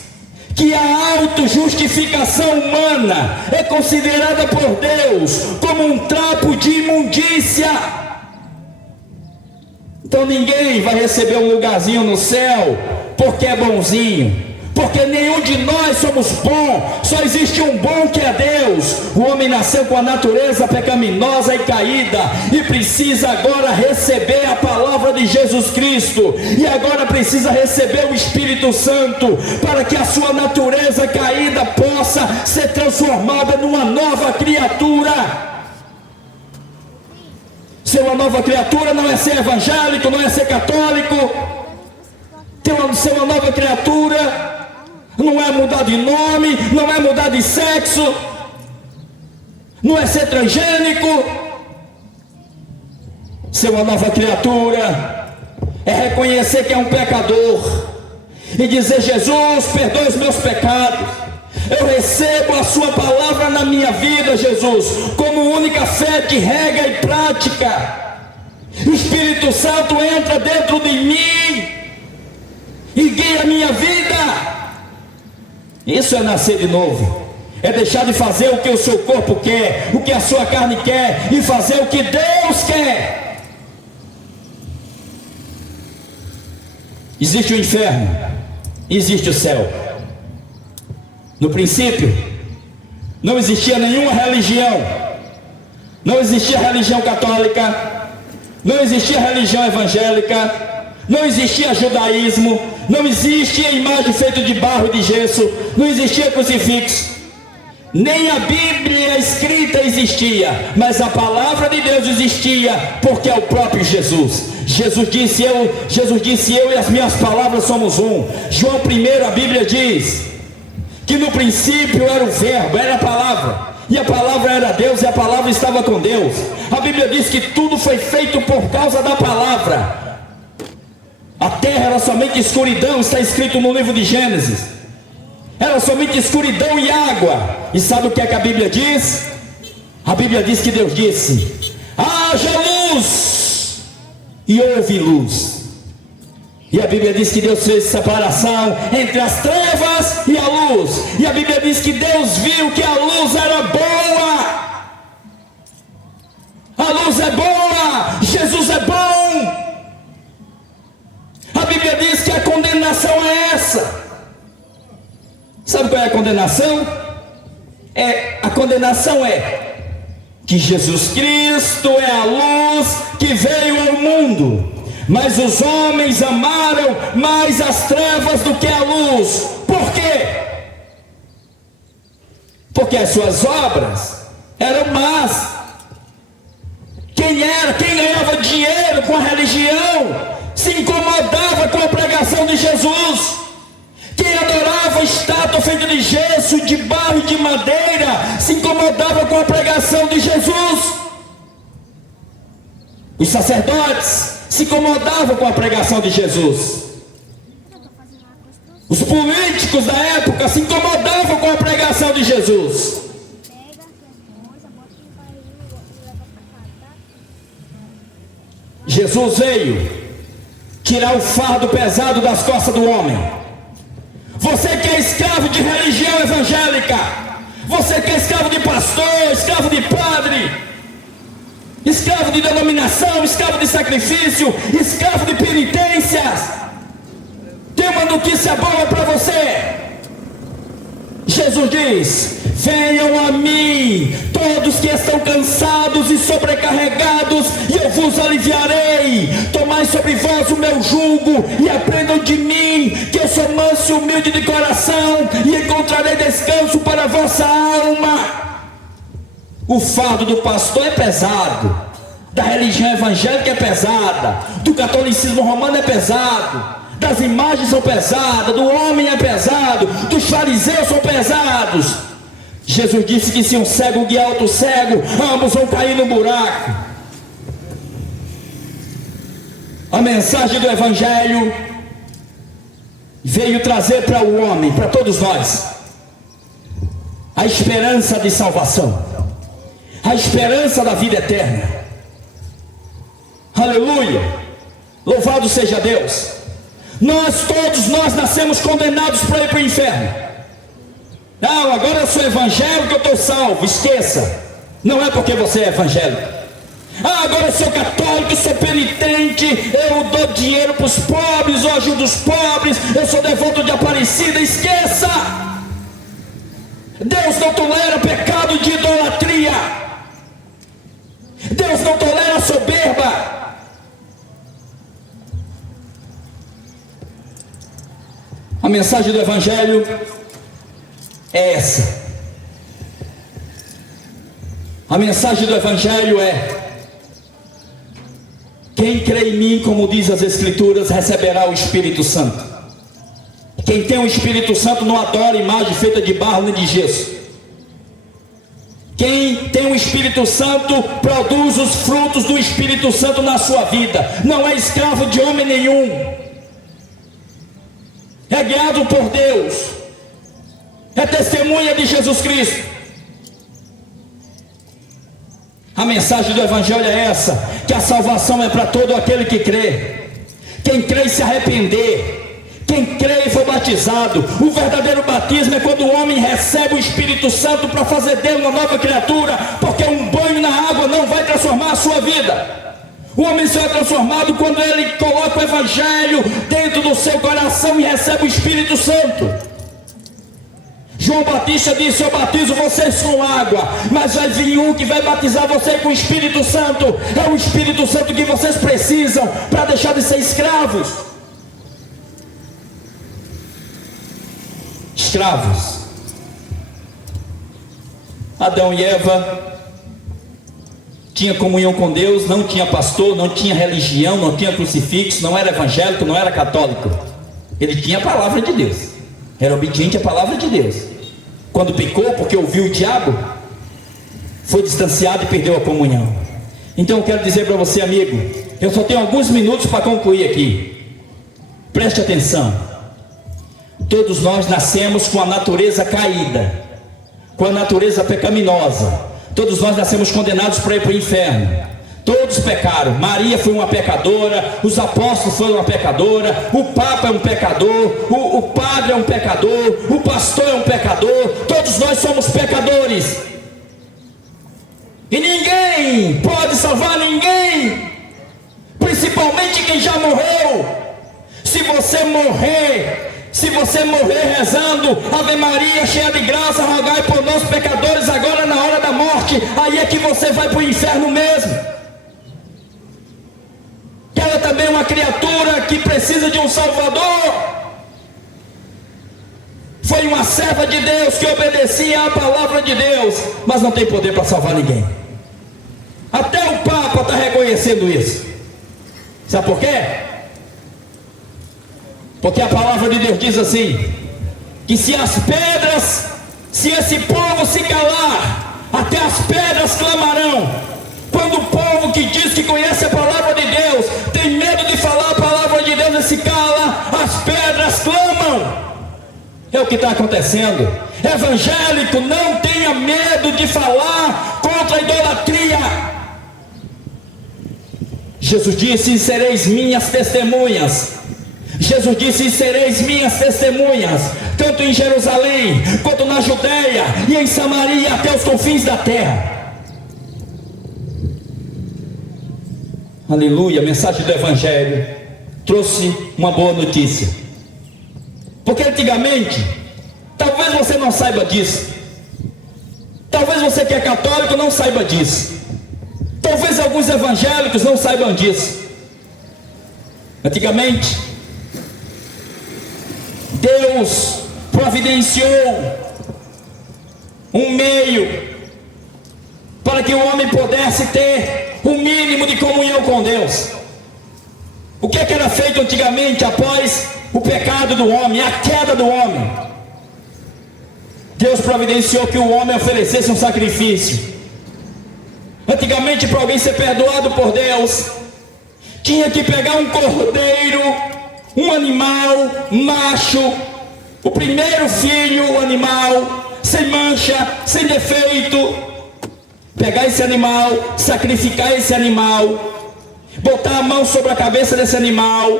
que a autojustificação humana é considerada por Deus como um trapo de imundícia. Então ninguém vai receber um lugarzinho no céu porque é bonzinho, porque nenhum de nós somos bom, só existe um bom que é Deus. O homem nasceu com a natureza pecaminosa e caída, e precisa agora receber a palavra de Jesus Cristo, e agora precisa receber o Espírito Santo, para que a sua natureza caída possa ser transformada numa nova criatura. Ser uma nova criatura não é ser evangélico, não é ser católico. Ser uma nova criatura não é mudar de nome, não é mudar de sexo, não é ser transgênico. Ser uma nova criatura é reconhecer que é um pecador e dizer: Jesus, perdoe os meus pecados, eu recebo a sua palavra na minha vida, Jesus, como única fé de regra e prática. O Espírito Santo entra dentro de mim e guia a minha vida. Isso é nascer de novo, é deixar de fazer o que o seu corpo quer, o que a sua carne quer, e fazer o que Deus quer. Existe o inferno, existe o céu. No princípio não existia nenhuma religião, não existia religião católica, não existia religião evangélica, não existia judaísmo, não existia imagem feita de barro e de gesso, não existia crucifixo, nem a Bíblia escrita existia, mas a palavra de Deus existia, porque é o próprio Jesus. Jesus disse: eu e as minhas palavras somos um. João 1, a Bíblia diz que no princípio era o verbo, era a palavra, e a palavra era Deus, e a palavra estava com Deus. A Bíblia diz que tudo foi feito por causa da palavra. A terra era somente escuridão, está escrito no livro de Gênesis. Era somente escuridão e água. E sabe o que é que a Bíblia diz? A Bíblia diz que Deus disse: haja luz, e houve luz. E a Bíblia diz que Deus fez separação entre as trevas e a luz. E a Bíblia diz que Deus viu que a luz era boa. A luz é boa, Jesus é bom. A Bíblia diz que a condenação é essa. Sabe qual é a condenação? A condenação é que Jesus Cristo é a luz que veio ao mundo, mas os homens amaram mais as trevas do que a luz. Por quê? Porque as suas obras eram más. Quem ganhava dinheiro com a religião se incomodava com a pregação de Jesus. Quem adorava estátua feita de gesso, de barro e de madeira, se incomodava com a pregação de Jesus. Os sacerdotes se incomodavam com a pregação de Jesus. Os políticos da época se incomodavam com a pregação de Jesus. Jesus veio tirar o fardo pesado das costas do homem. Você que é escravo de religião evangélica, você que é escravo de pastor, escravo de padre, escravo de denominação, escravo de sacrifício, escravo de penitências, tem uma notícia boa para você. Jesus diz: venham a mim, todos que estão cansados e sobrecarregados, e eu vos aliviarei. Tomai sobre vós o meu jugo e aprendam de mim, que eu sou manso e humilde de coração, e encontrarei descanso para a vossa alma. O fardo do pastor é pesado, da religião evangélica é pesada, do catolicismo romano é pesado, das imagens são pesadas, do homem é pesado, dos fariseus são pesados. Jesus disse que se um cego guiar outro cego, ambos vão cair no buraco. A mensagem do Evangelho veio trazer para o homem, para todos nós, a esperança de salvação, a esperança da vida eterna. Aleluia! Louvado seja Deus! Todos nós nascemos condenados para ir para o inferno. Ah, agora eu sou evangélico, eu estou salvo. Esqueça, não é porque você é evangélico. Ah, agora eu sou católico, sou penitente, eu dou dinheiro para os pobres, eu ajudo os pobres, eu sou devoto de Aparecida. Esqueça! Deus não tolera pecado de idolatria. Deus não tolera soberba. A mensagem do Evangelho é essa. A mensagem do Evangelho é: quem crê em mim, como diz as Escrituras, receberá o Espírito Santo. Quem tem o Espírito Santo não adora imagem feita de barro nem de gesso. Quem tem o Espírito Santo produz os frutos do Espírito Santo na sua vida. Não é escravo de homem nenhum. É guiado por Deus. É testemunha de Jesus Cristo. A mensagem do Evangelho é essa: que a salvação é para todo aquele que crê. Quem crê e se arrepender, quem crê e for batizado. O verdadeiro batismo é quando o homem recebe o Espírito Santo para fazer dele uma nova criatura, porque um banho na água não vai transformar a sua vida. O homem só é transformado quando ele coloca o Evangelho dentro do seu coração e recebe o Espírito Santo. João Batista disse: eu batizo vocês com água, mas vai vir um que vai batizar vocês com o Espírito Santo. É o Espírito Santo que vocês precisam para deixar de ser escravos. Escravos. Adão e Eva tinha comunhão com Deus, não tinha pastor, não tinha religião, não tinha crucifixo, não era evangélico, não era católico. Ele tinha a palavra de Deus, era obediente à palavra de Deus. Quando pecou, porque ouviu o diabo, foi distanciado e perdeu a comunhão. Então eu quero dizer para você, amigo, eu só tenho alguns minutos para concluir aqui. Preste atenção. Todos nós nascemos com a natureza caída, com a natureza pecaminosa. Todos nós nascemos condenados para ir para o inferno. Todos pecaram. Maria foi uma pecadora, os apóstolos foram uma pecadora, o Papa é um pecador, o padre é um pecador, o pastor é um pecador. Todos nós somos pecadores. E ninguém pode salvar ninguém, principalmente quem já morreu. Se você morrer rezando Ave Maria, cheia de graça, rogai por nós pecadores, agora na hora da morte, aí é que você vai para o inferno mesmo. Ela também é uma criatura que precisa de um Salvador. Foi uma serva de Deus que obedecia à palavra de Deus, mas não tem poder para salvar ninguém. Até o Papa está reconhecendo isso. Sabe por quê? Porque a palavra de Deus diz assim: que se esse povo se calar, até as pedras clamarão. Quando o povo que diz que conhece a palavra de Deus tem medo de falar a palavra de Deus e se cala, as pedras clamam. É o que está acontecendo. Evangélico, não tenha medo de falar contra a idolatria. Jesus disse: sereis minhas testemunhas. Jesus disse: sereis minhas testemunhas, tanto em Jerusalém, quanto na Judeia e em Samaria, até os confins da terra. Aleluia. A mensagem do Evangelho trouxe uma boa notícia. Porque antigamente, talvez você não saiba disso, talvez você que é católico não saiba disso, talvez alguns evangélicos não saibam disso. Antigamente, Deus providenciou um meio para que o homem pudesse ter o mínimo de comunhão com Deus. O que era feito antigamente após o pecado do homem, a queda do homem? Deus providenciou que o homem oferecesse um sacrifício. Antigamente, para alguém ser perdoado por Deus, tinha que pegar um cordeiro, um animal macho, o primeiro filho, o animal, sem mancha, sem defeito. Pegar esse animal, sacrificar esse animal, botar a mão sobre a cabeça desse animal,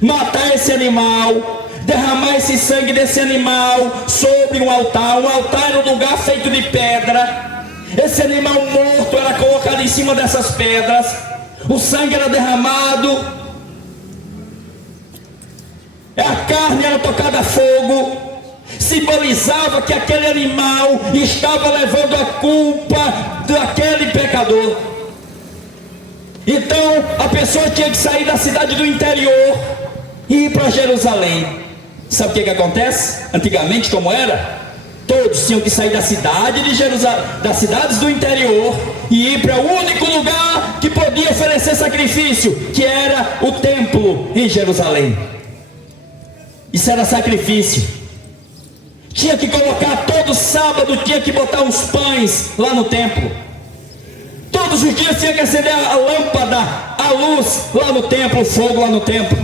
matar esse animal, derramar esse sangue desse animal sobre um altar era um lugar feito de pedra. Esse animal morto era colocado em cima dessas pedras, o sangue era derramado, a carne era tocada a fogo, simbolizava que aquele animal estava levando a culpa daquele pecador. Então a pessoa tinha que sair da cidade do interior e ir para Jerusalém. Sabe o que acontece? Antigamente, como era? Todos tinham que sair da cidade de Jerusalém, das cidades do interior, e ir para o único lugar que podia oferecer sacrifício, que era o templo em Jerusalém. Isso era sacrifício. Tinha que colocar todo sábado, tinha que botar uns pães lá no templo. Todos os dias tinha que acender a lâmpada, a luz lá no templo, o fogo lá no templo.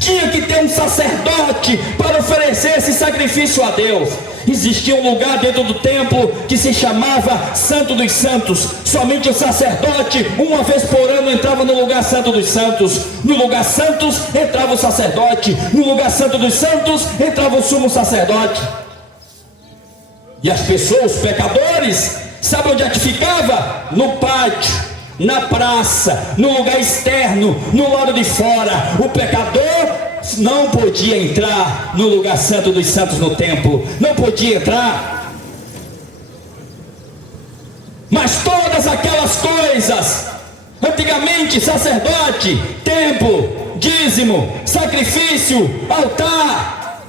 Tinha que ter um sacerdote para oferecer esse sacrifício a Deus. Existia um lugar dentro do templo que se chamava Santo dos Santos. Somente o sacerdote, uma vez por ano, entrava no lugar Santo dos Santos. No lugar Santos entrava o sacerdote. No lugar Santo dos Santos entrava o sumo sacerdote. E as pessoas, os pecadores, sabe onde é que ficava? No pátio, na praça, no lugar externo, no lado de fora. O pecador não podia entrar no lugar santo dos santos, no templo, não podia entrar. Mas todas aquelas coisas, antigamente, sacerdote, templo, dízimo, sacrifício, altar,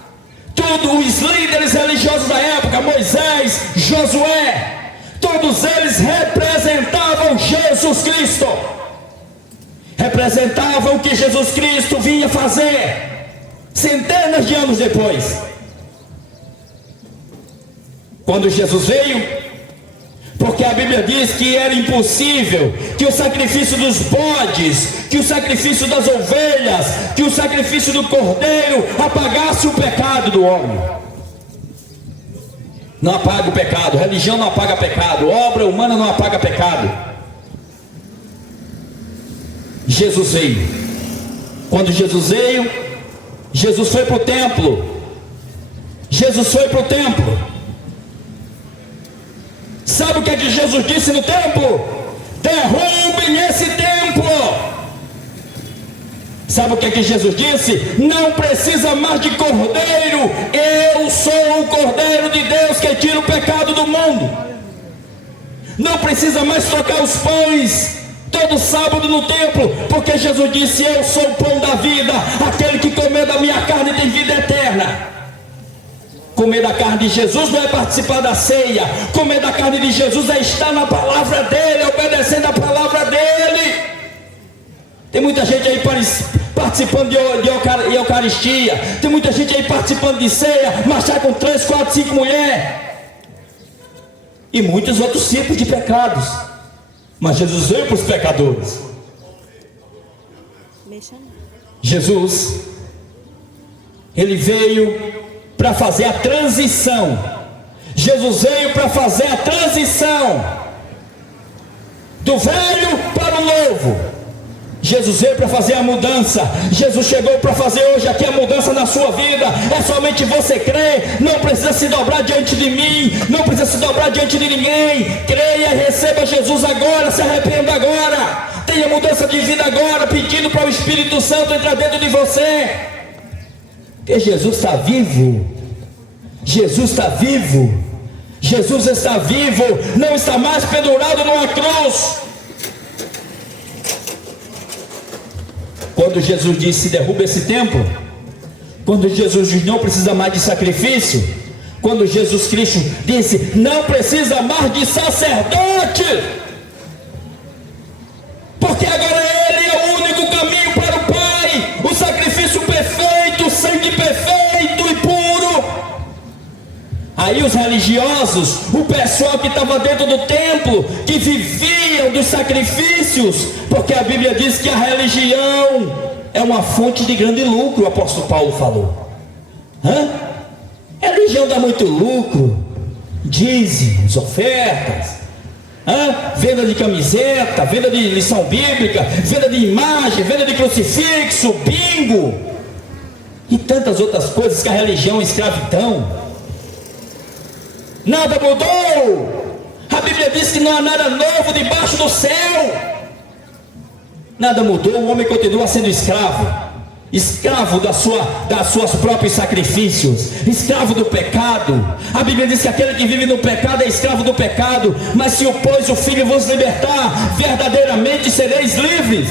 todos os líderes religiosos da época, Moisés, Josué, todos eles representavam Jesus Cristo, representavam o que Jesus Cristo vinha fazer centenas de anos depois. Quando Jesus veio, porque a Bíblia diz que era impossível que o sacrifício dos bodes, que o sacrifício das ovelhas, que o sacrifício do cordeiro apagasse o pecado do homem. Não apaga o pecado, religião não apaga pecado, obra humana não apaga pecado. Jesus veio. Quando Jesus veio, Jesus foi para o templo. Jesus foi para o templo. Sabe o que é que Jesus disse no templo? Derrubem esse templo. Sabe o que é que Jesus disse? Não precisa mais de cordeiro. Eu sou o cordeiro de Deus que tira o pecado do mundo. Não precisa mais trocar os pães todo sábado no templo, porque Jesus disse: eu sou o pão da vida, aquele que comer da minha carne tem vida eterna. Comer da carne de Jesus não é participar da ceia. Comer da carne de Jesus é estar na palavra dele, obedecendo a palavra dele. Tem muita gente aí participando de Eucaristia, tem muita gente aí participando de ceia, mas está com 3, 4, 5 mulheres e muitos outros tipos de pecados. Mas Jesus veio para os pecadores. Jesus, ele veio para fazer a transição. Jesus veio para fazer a transição do velho para o novo. Jesus veio para fazer a mudança. Jesus chegou para fazer hoje aqui a mudança na sua vida. É somente você crer. Não precisa se dobrar diante de mim, não precisa se dobrar diante de ninguém. Creia e receba Jesus agora. Se arrependa agora. Tenha mudança de vida agora, pedindo para o Espírito Santo entrar dentro de você. Porque Jesus está vivo. Jesus está vivo. Jesus está vivo. Não está mais pendurado numa cruz. Quando Jesus disse: derruba esse templo, quando Jesus disse: não precisa mais de sacrifício, quando Jesus Cristo disse: não precisa mais de sacerdote, porque agora Ele é o único caminho para o Pai, o sacrifício perfeito, o sangue perfeito e puro. Aí os religiosos, o pessoal que estava dentro do templo, que viviam dos sacrifícios, porque a Bíblia diz que a religião é uma fonte de grande lucro, o apóstolo Paulo falou. A religião dá muito lucro, dízimos, ofertas, venda de camiseta, venda de lição bíblica, venda de imagem, venda de crucifixo, bingo. e tantas outras coisas, que a religião é escravidão. Nada mudou. A Bíblia diz que não há nada novo debaixo do céu. Nada mudou, o homem continua sendo escravo, escravo dos seus próprios sacrifícios, escravo do pecado. A Bíblia diz que aquele que vive no pecado é escravo do pecado, mas se pois o Filho vos libertar, verdadeiramente sereis livres.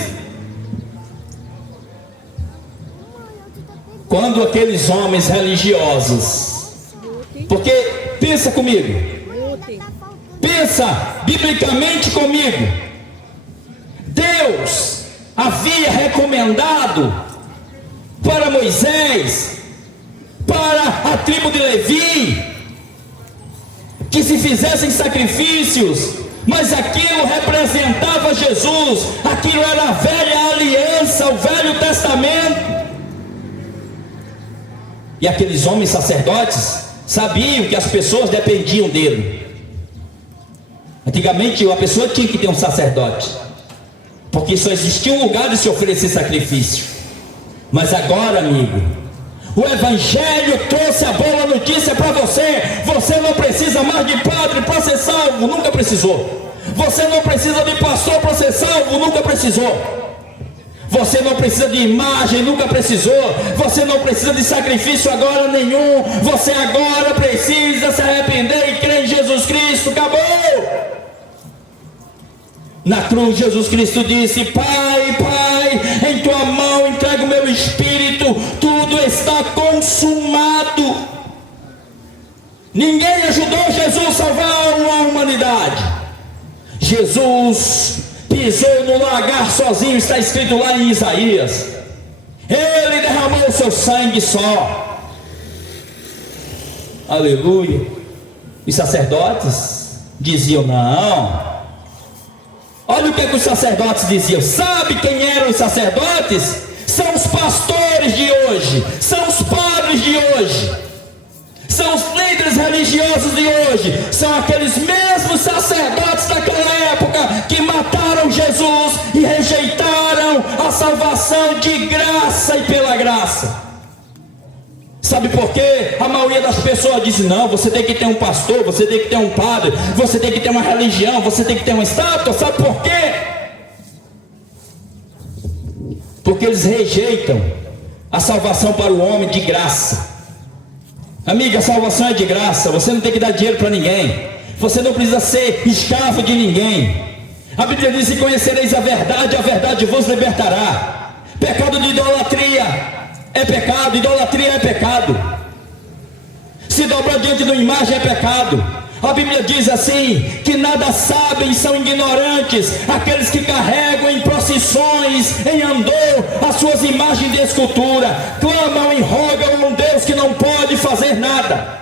Quando aqueles homens religiosos, porque pensa comigo, pensa biblicamente comigo, Deus havia recomendado para Moisés, para a tribo de Levi, que se fizessem sacrifícios, mas aquilo representava Jesus, aquilo era a velha aliança, o Velho Testamento. E aqueles homens sacerdotes sabiam que as pessoas dependiam dele. Antigamente a pessoa tinha que ter um sacerdote, porque só existia um lugar de se oferecer sacrifício. Mas agora, amigo, o Evangelho trouxe a boa notícia para você. Você não precisa mais de padre para ser salvo, nunca precisou. Você não precisa de pastor para ser salvo, nunca precisou. Você não precisa de imagem, nunca precisou. Você não precisa de sacrifício agora nenhum. Você agora precisa se arrepender e crer em Jesus Cristo. Acabou. Na cruz Jesus Cristo disse: Pai, Pai, em tua mão entrego o meu espírito, tudo está consumado. Ninguém ajudou Jesus a salvar a humanidade. Jesus pisou no lagar sozinho, está escrito lá em Isaías. Ele derramou o seu sangue só. Aleluia. Os sacerdotes diziam: não. Olha o que os sacerdotes diziam. Sabe quem eram os sacerdotes? São os pastores de hoje, são os padres de hoje, são os líderes religiosos de hoje, são aqueles mesmos sacerdotes daquela época que mataram Jesus e rejeitaram a salvação de graça e pela graça. Sabe por quê? A maioria das pessoas diz: não, você tem que ter um pastor, você tem que ter um padre, você tem que ter uma religião, você tem que ter uma estátua. Sabe por quê? Porque eles rejeitam a salvação para o homem de graça. Amiga, a salvação é de graça. Você não tem que dar dinheiro para ninguém. Você não precisa ser escravo de ninguém. A Bíblia diz: e conhecereis a verdade vos libertará. Pecado de idolatria é pecado, idolatria é pecado. Se dobrar diante de uma imagem é pecado. A Bíblia diz assim, que nada sabem, são ignorantes aqueles que carregam em procissões, em andor, as suas imagens de escultura, clamam e rogam a um Deus que não pode fazer nada.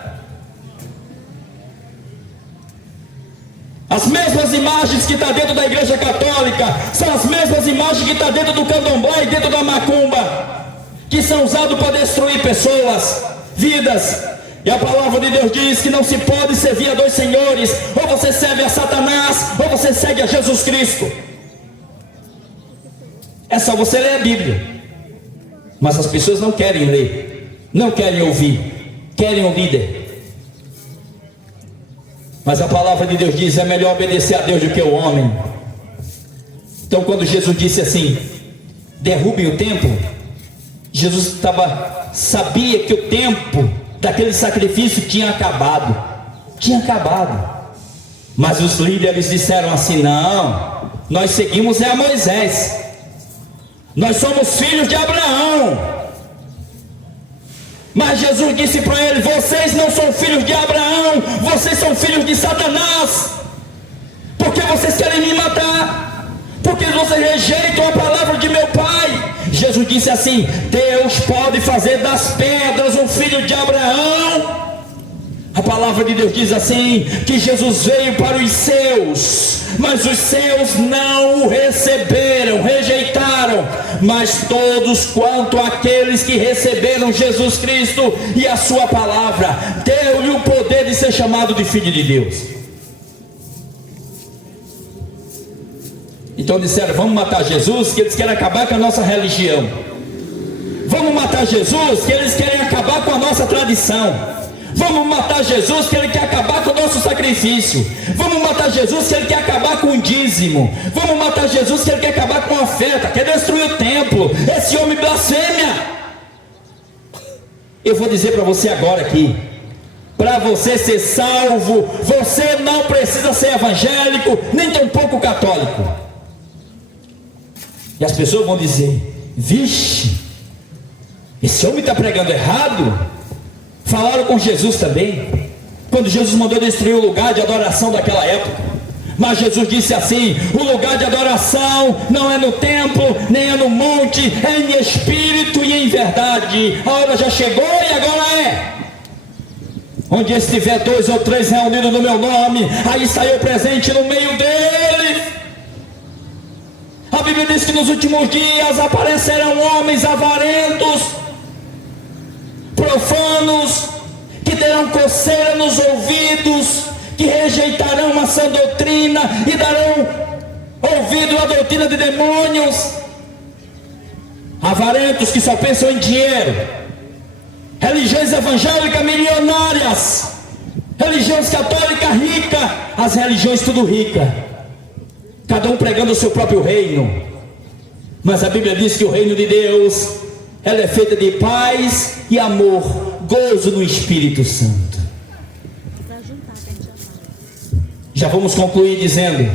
As mesmas imagens que estão dentro da igreja católica são as mesmas imagens que estão dentro do candomblé e dentro da macumba, que são usados para destruir pessoas, vidas. E a palavra de Deus diz que não se pode servir a dois senhores. Ou você serve a Satanás, ou você segue a Jesus Cristo. É só você ler a Bíblia. Mas as pessoas não querem ler, não querem ouvir, querem um líder. Mas a palavra de Deus diz: é melhor obedecer a Deus do que o homem. Então quando Jesus disse assim: derrubem o templo, Jesus sabia que o tempo daquele sacrifício tinha acabado. Mas os líderes disseram assim: não, nós seguimos a Moisés, nós somos filhos de Abraão. Mas Jesus disse para ele: vocês não são filhos de Abraão, vocês são filhos de Satanás, porque vocês querem me matar, porque vocês rejeitam a palavra de meu Pai. Jesus disse assim: Deus pode fazer das pedras um filho de Abraão. A palavra de Deus diz assim, que Jesus veio para os seus, mas os seus não o receberam, rejeitaram. Mas todos quanto aqueles que receberam Jesus Cristo e a sua palavra, deu-lhe o poder de ser chamado de filho de Deus. Então disseram: vamos matar Jesus, que eles querem acabar com a nossa religião. Vamos matar Jesus, que eles querem acabar com a nossa tradição. Vamos matar Jesus, que ele quer acabar com o nosso sacrifício. Vamos matar Jesus, que ele quer acabar com o dízimo. Vamos matar Jesus, que ele quer acabar com a oferta, quer destruir o templo. Esse homem blasfêmia. Eu vou dizer para você agora aqui: para você ser salvo, você não precisa ser evangélico, nem tampouco católico. E as pessoas vão dizer: vixe, esse homem está pregando errado. Falaram com Jesus também, quando Jesus mandou destruir o lugar de adoração daquela época. Mas Jesus disse assim: o lugar de adoração não é no templo, nem é no monte, é em espírito e em verdade. A hora já chegou e agora é. Onde estiver 2 ou 3 reunidos no meu nome, aí está eu presente no meio deles. A Bíblia diz que nos últimos dias aparecerão homens avarentos, profanos, que terão coceira nos ouvidos, que rejeitarão a sã doutrina e darão ouvido à doutrina de demônios. Avarentos que só pensam em dinheiro, religiões evangélicas milionárias, religiões católicas ricas, as religiões tudo rica, cada um pregando o seu próprio reino. Mas a Bíblia diz que o reino de Deus, ela é feita de paz e amor, gozo no Espírito Santo. Já vamos concluir dizendo: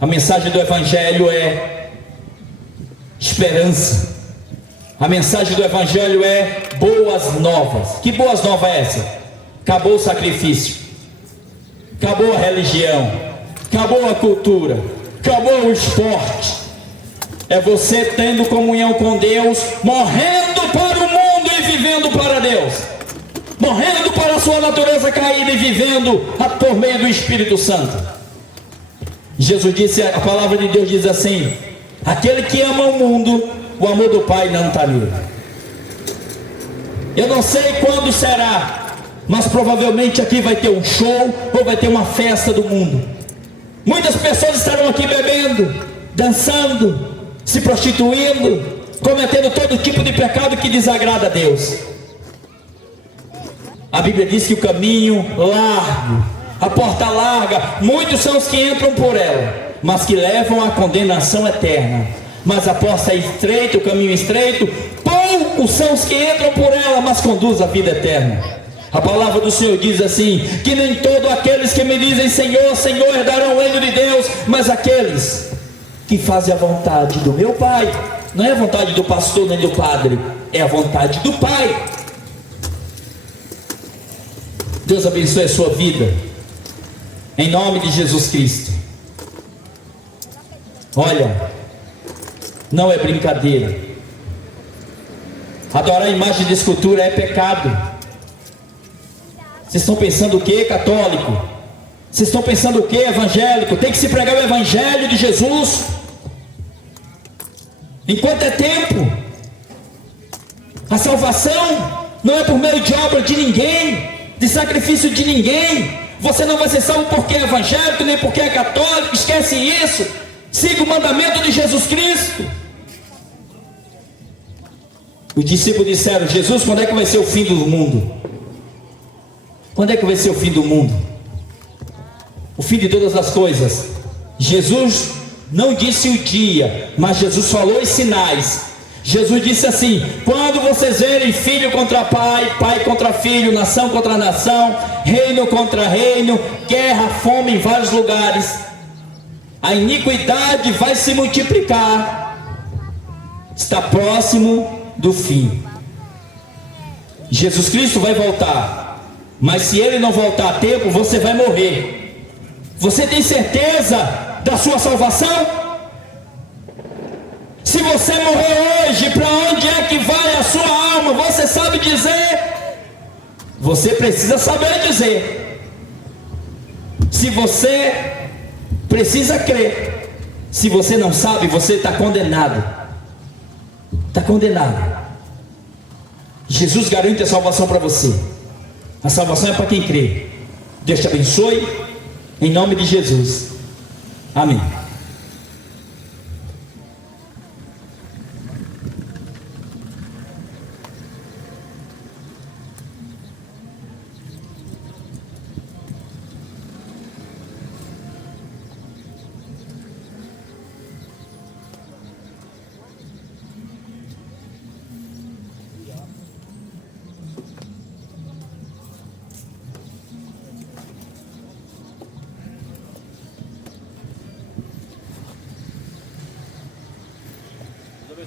a mensagem do Evangelho é esperança. A mensagem do Evangelho é boas novas. Que boas novas é essa? Acabou o sacrifício, acabou a religião, acabou a cultura, acabou o esporte. É você tendo comunhão com Deus, morrendo para o mundo e vivendo para Deus, morrendo para a sua natureza caída e vivendo por meio do Espírito Santo. Jesus disse, a palavra de Deus diz assim: aquele que ama o mundo, o amor do Pai não está nele. Eu não sei quando será, mas provavelmente aqui vai ter um show ou vai ter uma festa do mundo. Muitas pessoas estarão aqui bebendo, dançando, se prostituindo, cometendo todo tipo de pecado que desagrada a Deus. A Bíblia diz que o caminho largo, a porta larga, muitos são os que entram por ela, mas que levam à condenação eterna. Mas a porta é estreita, o caminho é estreito, poucos são os que entram por ela, mas conduz à vida eterna. A palavra do Senhor diz assim: que nem todos aqueles que me dizem Senhor, Senhor herdarão o reino de Deus, mas aqueles que fazem a vontade do meu Pai. Não é a vontade do pastor nem do padre, é a vontade do Pai. Deus abençoe a sua vida, em nome de Jesus Cristo. Olha, não é brincadeira. Adorar imagem de escultura é pecado. Vocês estão pensando o que, católico? Vocês estão pensando o que, evangélico? Tem que se pregar o Evangelho de Jesus enquanto é tempo. A salvação não é por meio de obra de ninguém, de sacrifício de ninguém. Você não vai ser salvo porque é evangélico, nem porque é católico. Esquece isso. Siga o mandamento de Jesus Cristo. Os discípulos disseram: Jesus, quando é que vai ser o fim do mundo? Quando é que vai ser o fim do mundo? O fim de todas as coisas. Jesus não disse o dia, mas Jesus falou os sinais. Jesus disse assim: quando vocês verem filho contra pai, pai contra filho, nação contra nação, reino contra reino, guerra, fome em vários lugares, a iniquidade vai se multiplicar, está próximo do fim. Jesus Cristo vai voltar, mas se Ele não voltar a tempo, você vai morrer. Você tem certeza da sua salvação? Se você morrer hoje, para onde é que vai a sua alma? Você sabe dizer? Você precisa saber dizer. Se você precisa crer, se você não sabe, você está condenado. Está condenado. Jesus garante a salvação para você. A salvação é para quem crê. Deus te abençoe, em nome de Jesus. Amém.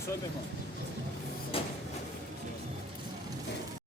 abençoe, meu irmão.